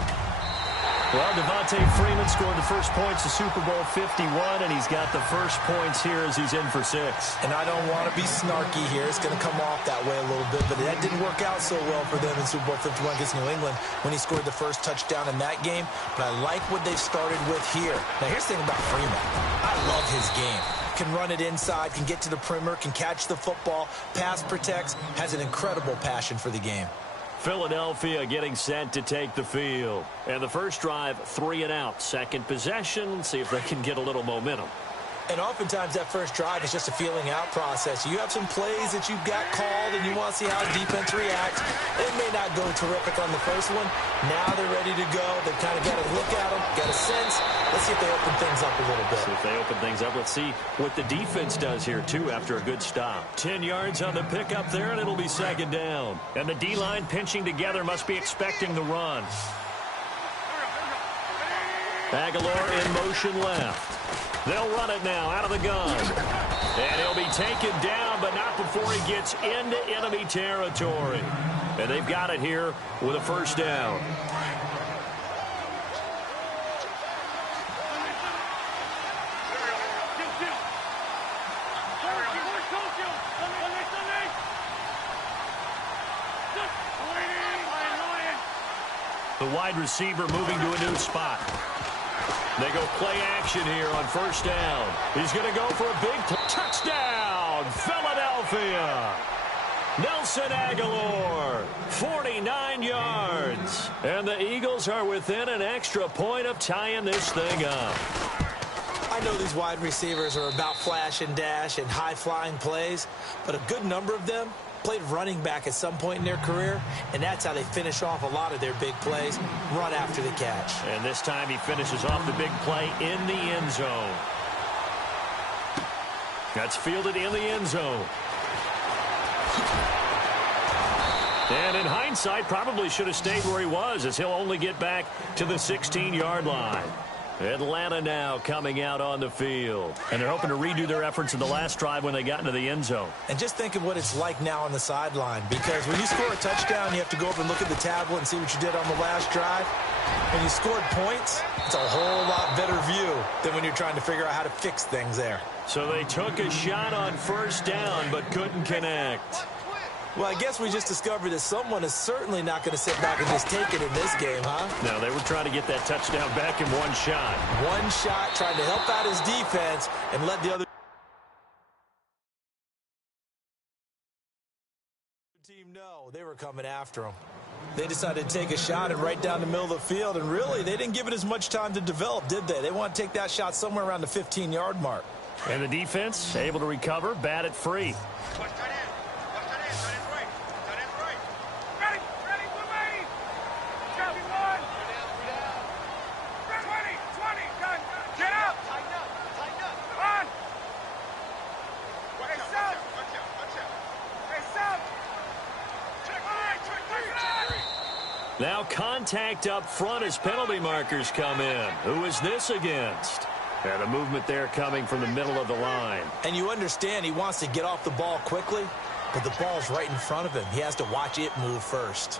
Well, Devontae Freeman scored the first points of Super Bowl 51, and he's got the first points here as he's in for 6. And I don't want to be snarky here. It's going to come off that way a little bit, but that didn't work out so well for them in Super Bowl 51 against New England when he scored the first touchdown in that game. But I like what they've started with here. Now, here's the thing about Freeman. I love his game. Can run it inside, can get to the perimeter, can catch the football, pass protects, has an incredible passion for the game. Philadelphia getting set to take the field. And the first drive, 3 and out. Second possession, see if they can get a little momentum. And oftentimes that first drive is just a feeling out process. You have some plays that you've got called and you want to see how the defense reacts. It may not go terrific on the first one. Now they're ready to go. They've kind of got a look at them, got a sense. Let's see if they open things up a little bit. See if they open things up. Let's see what the defense does here, too, after a good stop. 10 yards on the pickup there, and it'll be second down. And the D-line pinching together must be expecting the run. Aguilar in motion left. They'll run it now out of the gun. And he'll be taken down, but not before he gets into enemy territory. And they've got it here with a first down. The wide receiver moving to a new spot. They go play action here on first down. He's going to go for a big touchdown, Philadelphia. Nelson Aguilar, 49 yards. And the Eagles are within an extra point of tying this thing up. I know these wide receivers are about flash and dash and high-flying plays, but a good number of them played running back at some point in their career, and that's how they finish off a lot of their big plays, run after the catch. And this time he finishes off the big play in the end zone. That's fielded in the end zone. And in hindsight, probably should have stayed where he was, as he'll only get back to the 16-yard line. Atlanta now coming out on the field. And they're hoping to redo their efforts in the last drive when they got into the end zone. And just think of what it's like now on the sideline, because when you score a touchdown, you have to go over and look at the tablet and see what you did on the last drive. When you scored points, it's a whole lot better view than when you're trying to figure out how to fix things there. So they took a shot on first down but couldn't connect. Well, I guess we just discovered that someone is certainly not going to sit back and just take it in this game, huh? No, they were trying to get that touchdown back in one shot. One shot, trying to help out his defense and let the other team know they were coming after him. They decided to take a shot and right down the middle of the field, and really, they didn't give it as much time to develop, did they? They want to take that shot somewhere around the 15-yard mark. And the defense able to recover, bat it free. Now contact up front as penalty markers come in. Who is this against? And a movement there coming from the middle of the line. And you understand he wants to get off the ball quickly, but the ball's right in front of him. He has to watch it move first.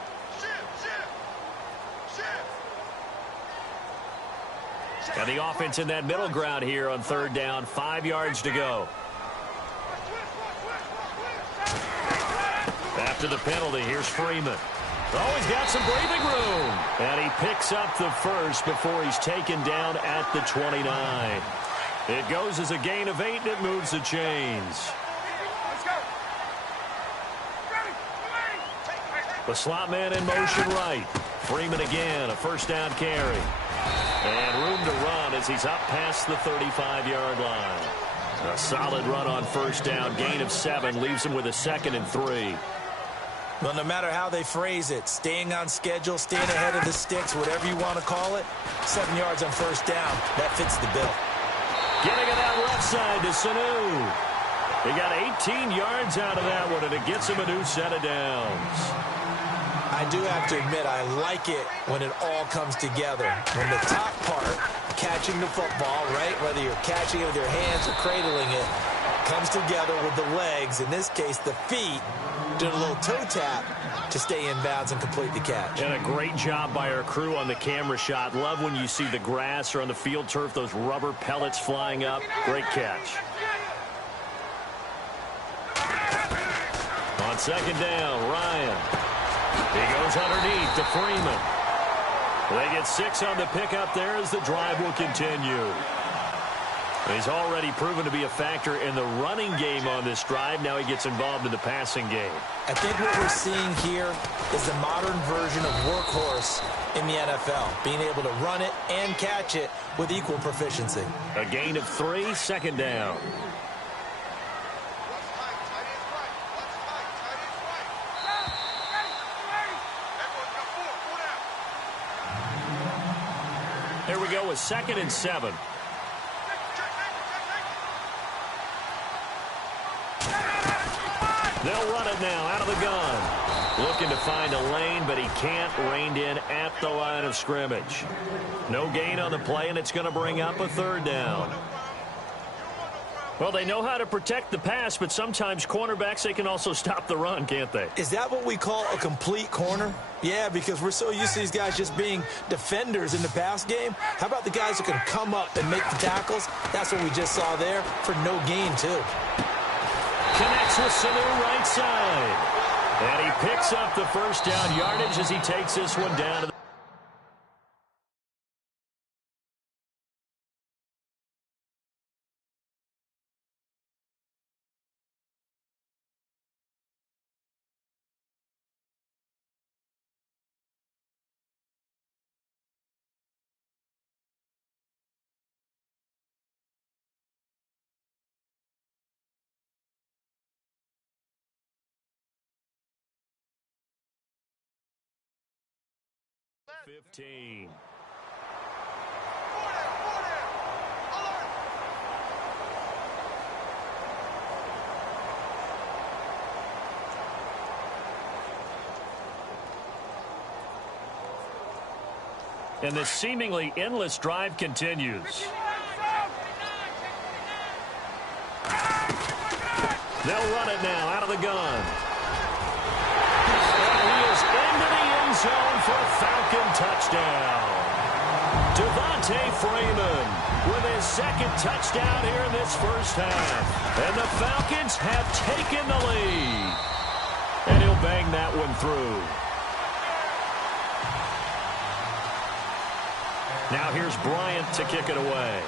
And the offense in that middle ground here on third down. 5 yards to go. After the penalty, here's Freeman. Oh, he's got some breathing room. And he picks up the first before he's taken down at the 29. It goes as a gain of 8, and it moves the chains. The slot man in motion right. Freeman again, a first down carry. And room to run as he's up past the 35-yard line. A solid run on first down. Gain of 7 leaves him with a 2nd and 3. Well, no matter how they phrase it, staying on schedule, staying ahead of the sticks, whatever you want to call it, 7 yards on first down, that fits the bill. Getting it out left side to Sanu. He got 18 yards out of that one, and it gets him a new set of downs. I do have to admit, I like it when it all comes together. When the top part, catching the football, right, whether you're catching it with your hands or cradling it, comes together with the legs, in this case the feet, doing a little toe tap to stay in bounds and complete the catch. And a great job by our crew on the camera shot. Love when you see the grass or on the field turf, those rubber pellets flying up. Great catch. On second down, Ryan. He goes underneath to Freeman. They get 6 on the pickup there as the drive will continue. He's already proven to be a factor in the running game on this drive. Now he gets involved in the passing game. I think what we're seeing here is the modern version of workhorse in the NFL, being able to run it and catch it with equal proficiency. A gain of 3, 2nd down. There we go with 2nd and 7. They'll run it now out of the gun. Looking to find a lane, but he can't. Reined in at the line of scrimmage. No gain on the play, and it's going to bring up a 3rd down. Well, they know how to protect the pass, but sometimes cornerbacks, they can also stop the run, can't they? Is that what we call a complete corner? Yeah, because we're so used to these guys just being defenders in the pass game. How about the guys who can come up and make the tackles? That's what we just saw there for no gain, too. Connects with Sanu right side. And he picks up the first down yardage as he takes this one down to the $15. And this seemingly endless drive continues. They'll run it now out of the gun. And he is into the end zone for a Falcon touchdown. Devontae Freeman with his 2nd touchdown here in this first half. And the Falcons have taken the lead. And he'll bang that one through. Now here's Bryant to kick it away.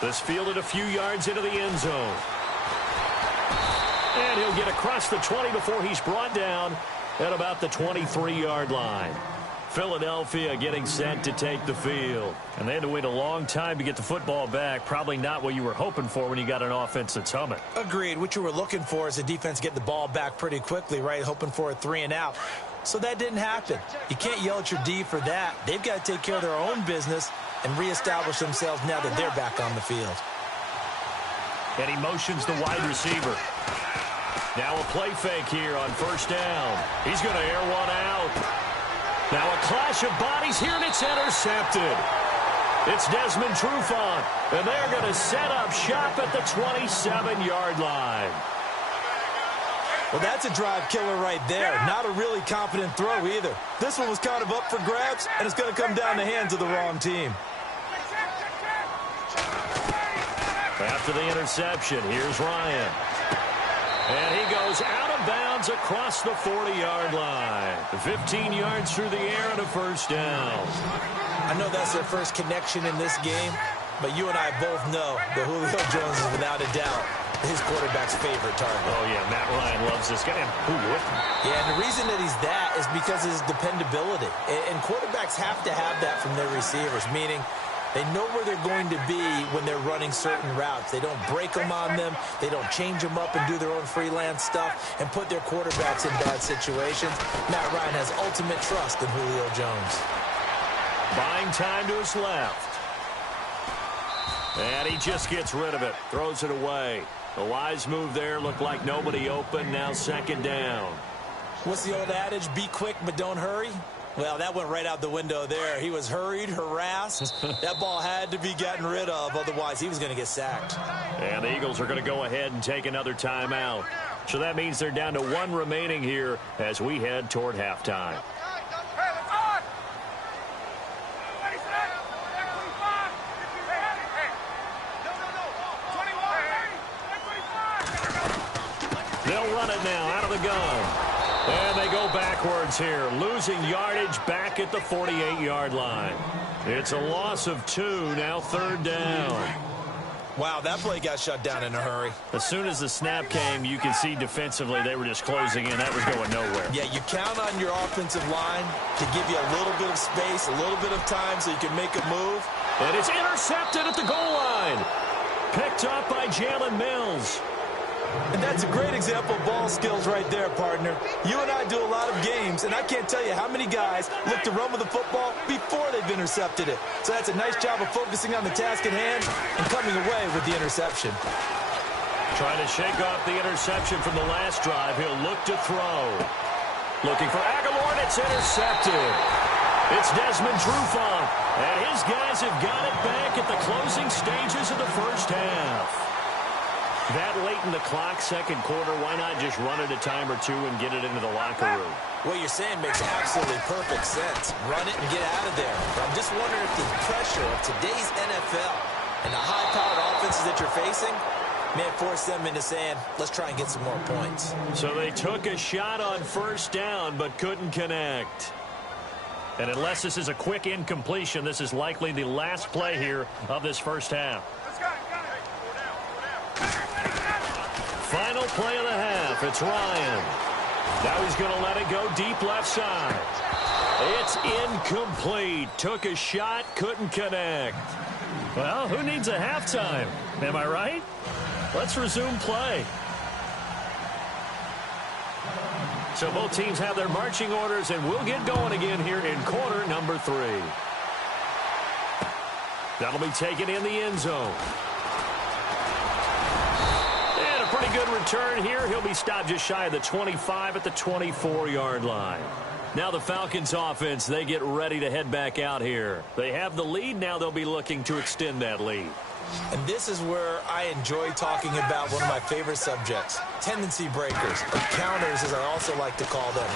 This fielded a few yards into the end zone. And he'll get across the 20 before he's brought down at about the 23-yard line. Philadelphia getting set to take the field. And they had to wait a long time to get the football back. Probably not what you were hoping for when you got an offense that's humming. Agreed. What you were looking for is the defense get the ball back pretty quickly, right? Hoping for a 3-and-out. So that didn't happen. You can't yell at your D for that. They've got to take care of their own business and reestablish themselves now that they're back on the field. And he motions the wide receiver. Now a play fake here on first down. He's going to air one out. Now a clash of bodies here, and it's intercepted. It's Desmond Trufant, and they're going to set up shop at the 27-yard line. Well, that's a drive killer right there. Not a really confident throw either. This one was kind of up for grabs, and it's going to come down the hands of the wrong team. After the interception, here's Ryan. And he goes out of bounds across the 40-yard line. 15 yards through the air and a first down. I know that's their first connection in this game, but you and I both know that Julio Jones is without a doubt his quarterback's favorite target. Oh, yeah, Matt Ryan loves this guy. Who wouldn't? Yeah, and the reason that he's that is because of his dependability. And quarterbacks have to have that from their receivers, meaning they know where they're going to be when they're running certain routes. They don't break them on them. They don't change them up and do their own freelance stuff and put their quarterbacks in bad situations. Matt Ryan has ultimate trust in Julio Jones. Buying time to his left. And he just gets rid of it. Throws it away. The wise move there. Looked like nobody open. Now second down. What's the old adage? Be quick, but don't hurry. Well, that went right out the window there. He was hurried, harassed. That ball had to be gotten rid of. Otherwise, he was going to get sacked. And the Eagles are going to go ahead and take another timeout. So that means they're down to one remaining here as we head toward halftime. They'll run it now out of the gun. And they go backwards here, losing yardage back at the 48-yard line. It's a loss of 2, now third down. Wow, that play got shut down in a hurry. As soon as the snap came, you can see defensively they were just closing in. That was going nowhere. Yeah, you count on your offensive line to give you a little bit of space, a little bit of time so you can make a move. And it's intercepted at the goal line. Picked up by Jalen Mills. And that's a great example of ball skills right there, partner. You and I do a lot of games, and I can't tell you how many guys look to run with the football before they've intercepted it. So that's a nice job of focusing on the task at hand and coming away with the interception. Trying to shake off the interception from the last drive. He'll look to throw. Looking for Aguilar, and it's intercepted. It's Desmond Trufant, and his guys have got it back at the closing stages of the first half. That late in the clock, second quarter, why not just run it a time or two and get it into the locker room? What you're saying makes absolutely perfect sense. Run it and get out of there. But I'm just wondering if the pressure of today's NFL and the high-powered offenses that you're facing may force them into saying, let's try and get some more points. So they took a shot on first down but couldn't connect. And unless this is a quick incompletion, this is likely the last play here of this first half. Final play of the half. It's Ryan. Now he's going to let it go deep left side. It's incomplete. Took a shot, couldn't connect. Well, who needs a halftime? Am I right? Let's resume play. So both teams have their marching orders, and we'll get going again here in quarter number 3. That'll be taken in the end zone. Pretty good return here. He'll be stopped just shy of the 25 at the 24-yard line. Now the Falcons offense, they get ready to head back out here. They have the lead. Now they'll be looking to extend that lead. And this is where I enjoy talking about one of my favorite subjects, tendency breakers, or counters as I also like to call them.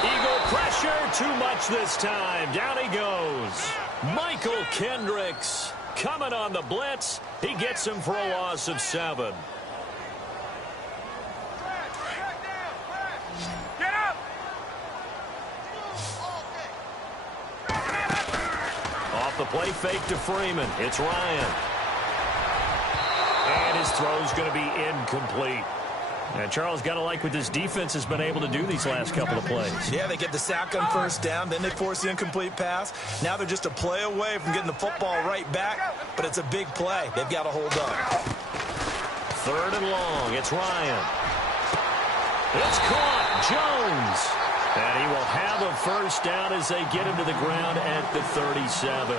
Eagle pressure, too much this time. Down he goes. Michael Kendricks coming on the blitz. He gets him for a loss of 7. Off the play fake to Freeman. It's Ryan. And his throw's going to be incomplete. And Charles, got to like what this defense has been able to do these last couple of plays. Yeah, they get the sack on first down, then they force the incomplete pass. Now they're just a play away from getting the football right back, but it's a big play. They've got to hold up. 3rd and long. It's Ryan. It's caught. Jones. And he will have a first down as they get him to the ground at the 37.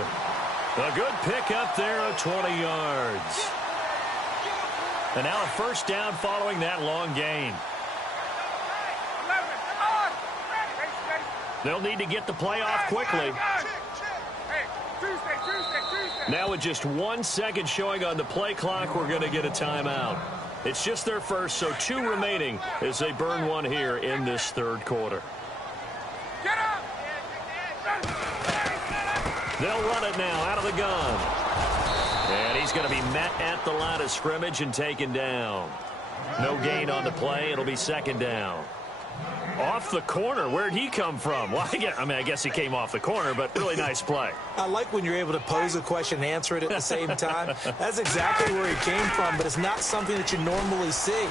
A good pickup there of 20 yards. And now a first down following that long gain. They'll need to get the play off quickly. Now with just 1 second showing on the play clock, we're going to get a timeout. It's just their first, so 2 remaining as they burn one here in this 3rd quarter. They'll run it now out of the gun. And he's going to be met at the line of scrimmage and taken down. No gain on the play. It'll be 2nd down. Off the corner. Where'd he come from? Well, I guess he came off the corner, but really nice play. I like when you're able to pose a question and answer it at the same time. That's exactly where he came from, but it's not something that you normally see.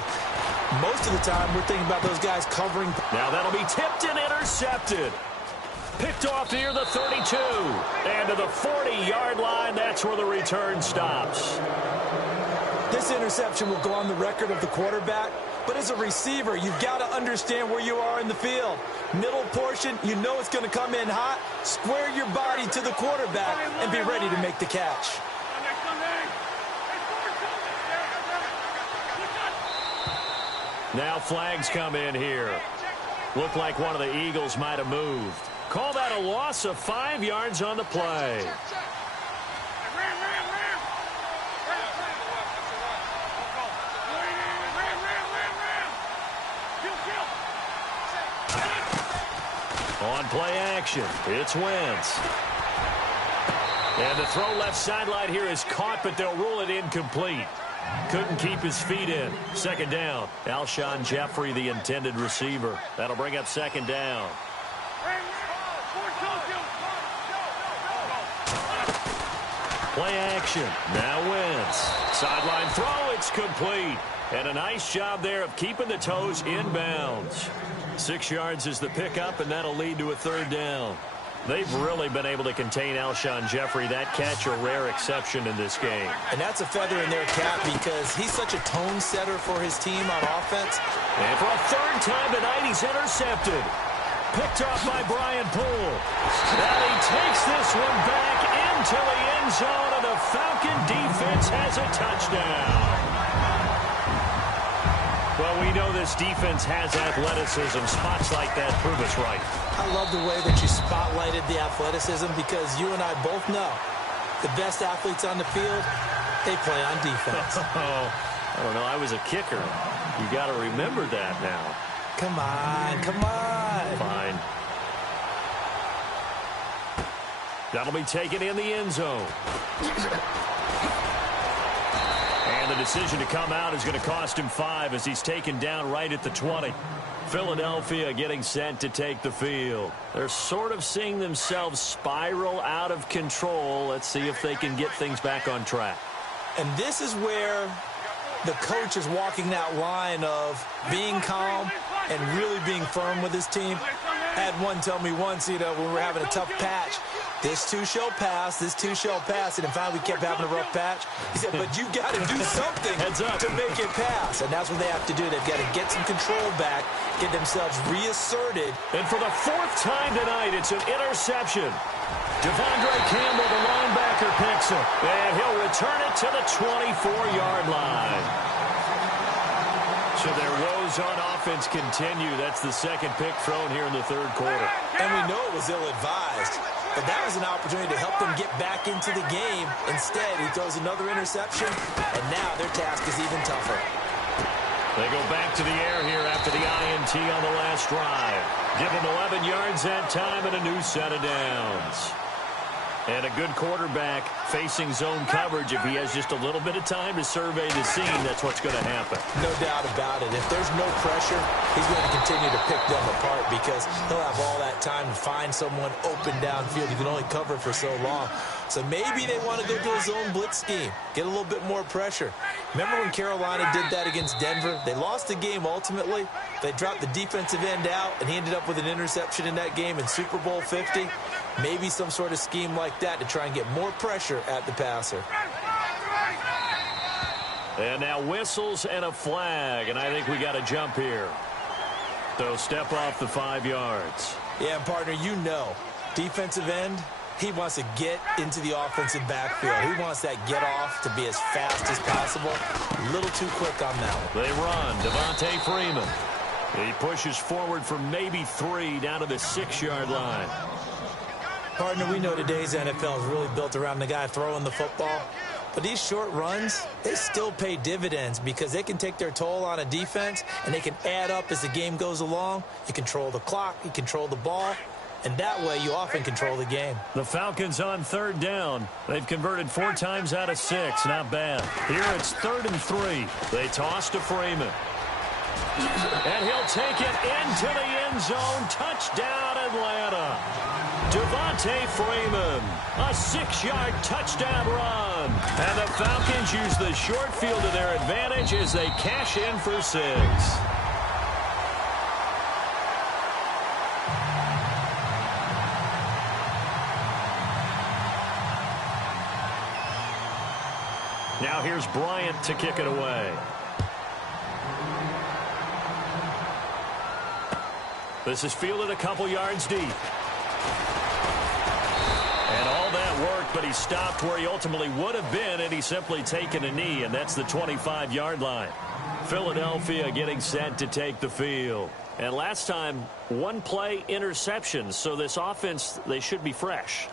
Most of the time, we're thinking about those guys covering. Now that'll be tipped and intercepted. Picked off near the 32. And to the 40-yard line, that's where the return stops. This interception will go on the record of the quarterback, but as a receiver, you've got to understand where you are in the field. Middle portion, you know it's going to come in hot. Square your body to the quarterback and be ready to make the catch. Now flags come in here. Looked like one of the Eagles might have moved. Call that a loss of 5 yards on the play. On play action, it's Wentz. And the throw left sideline here is caught, but they'll rule it incomplete. Couldn't keep his feet in. 2nd down. Alshon Jeffrey, the intended receiver. That'll bring up 2nd down. Play action. Now Wentz. Sideline throw. It's complete. And a nice job there of keeping the toes in bounds. 6 yards is the pickup, and that'll lead to a 3rd down. They've really been able to contain Alshon Jeffrey. That catch a rare exception in this game. And that's a feather in their cap because he's such a tone setter for his team on offense. And for a 3rd time tonight, he's intercepted. Picked off by Brian Poole. And he takes this one back into the end zone, and the Falcon defense has a touchdown. Well, we know this defense has athleticism. Spots like that prove us right. I love the way that you spotlighted the athleticism because you and I both know the best athletes on the field, they play on defense. I don't know. I was a kicker. You got to remember that now. Come on, come on. Fine. That'll be taken in the end zone. And the decision to come out is going to cost him 5 as he's taken down right at the 20. Philadelphia getting set to take the field. They're sort of seeing themselves spiral out of control. Let's see if they can get things back on track. And this is where the coach is walking that line of being calm and really being firm with his team. I had one tell me once, when we were having a tough patch, this too shall pass, this too shall pass. And finally, we kept having a rough patch. He said, but you got to do something to make it pass. And that's what they have to do. They've got to get some control back, get themselves reasserted. And for the 4th time tonight, it's an interception. Devondre Campbell, the linebacker, picks it. And he'll return it to the 24-yard line. So their woes on offense continue. That's the 2nd pick thrown here in the 3rd quarter. And we know it was ill-advised. But that was an opportunity to help them get back into the game. Instead, he throws another interception, and now their task is even tougher. They go back to the air here after the INT on the last drive. Give them 11 yards that time and a new set of downs. And a good quarterback facing zone coverage, if he has just a little bit of time to survey the scene, that's what's going to happen. No doubt about it. If there's no pressure, he's going to continue to pick them apart because he'll have all that time to find someone open downfield. He can only cover for so long. So maybe they want to go to a zone blitz scheme, get a little bit more pressure. Remember when Carolina did that against Denver? They lost the game ultimately. They dropped the defensive end out, and he ended up with an interception in that game in Super Bowl 50. Maybe some sort of scheme like that to try and get more pressure at the passer. And now whistles and a flag, and I think we got a jump here. So step off the 5 yards. Yeah, and partner, you know, defensive end, he wants to get into the offensive backfield. He wants that get off to be as fast as possible. A little too quick on that one. They run. Devontae Freeman. He pushes forward for maybe 3 down to the 6-yard line. Partner, we know today's NFL is really built around the guy throwing the football. But these short runs, they still pay dividends because they can take their toll on a defense, and they can add up as the game goes along. You control the clock, you control the ball, and that way you often control the game. The Falcons on 3rd down. They've converted 4 times out of 6. Not bad. Here it's 3rd and 3. They toss to Freeman. And he'll take it into the end zone. Touchdown, Atlanta. Devontae Freeman, a 6-yard touchdown run. And the Falcons use the short field to their advantage as they cash in for 6. Now here's Bryant to kick it away. This is fielded a couple yards deep. And all that worked, but he stopped where he ultimately would have been, and he's simply taken a knee, and that's the 25-yard line. Philadelphia getting set to take the field. And last time, 1 play interception, so this offense, they should be fresh.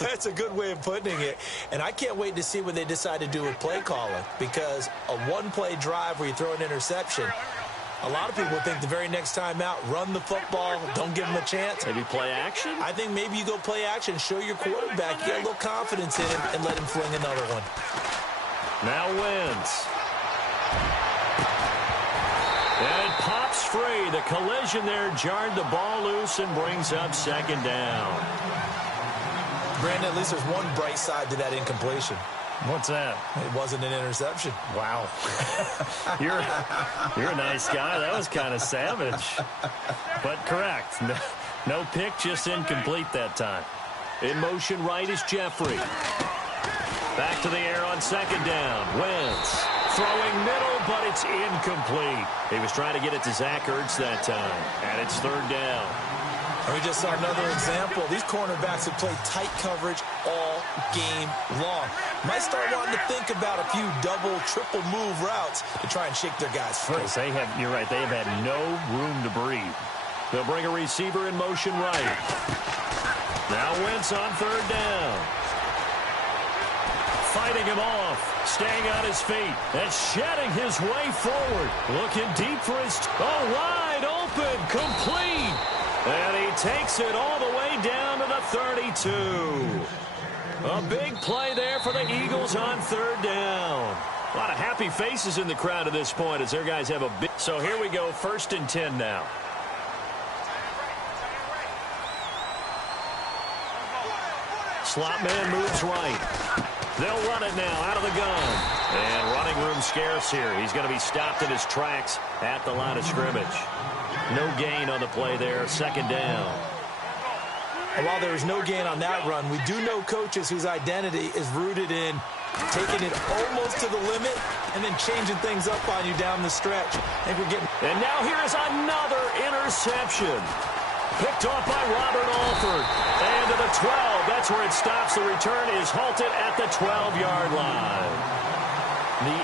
That's a good way of putting it. And I can't wait to see what they decide to do with play calling, because a 1-play drive where you throw an interception, a lot of people think the very next time out, run the football, don't give him a chance. Maybe play action? I think maybe you go play action, show your quarterback, you get a little confidence in him, and let him fling another one. Now wins. And it pops free. The collision there jarred the ball loose and brings up 2nd down. Brandon, at least there's one bright side to that incompletion. What's that? It wasn't an interception. Wow. You're a nice guy. That was kind of savage. But correct. No pick, just incomplete that time. In motion right is Jeffrey. Back to the air on 2nd down. Wentz throwing middle, but it's incomplete. He was trying to get it to Zach Ertz that time. And it's 3rd down. And we just saw another example. These cornerbacks have played tight coverage all game long. Might start wanting to think about a few double, triple move routes to try and shake their guys free. You're right, they have had no room to breathe. They'll bring a receiver in motion right. Now Wentz on 3rd down. Fighting him off, staying on his feet, and shedding his way forward. Looking deep for his... wide open, complete. And he takes it all the way down to the 32. A big play there for the Eagles on 3rd down. A lot of happy faces in the crowd at this point as their guys have a big... So here we go, 1st and 10 now. Slot man moves right. They'll run it now out of the gun. And running room scarce here. He's going to be stopped in his tracks at the line of scrimmage. No gain on the play there, 2nd down. And while there was no gain on that run, we do know coaches whose identity is rooted in taking it almost to the limit and then changing things up on you down the stretch. I think we're getting... And now here is another interception. Picked off by Robert Alford. And to the 12. That's where it stops. The return is halted at the 12-yard line. The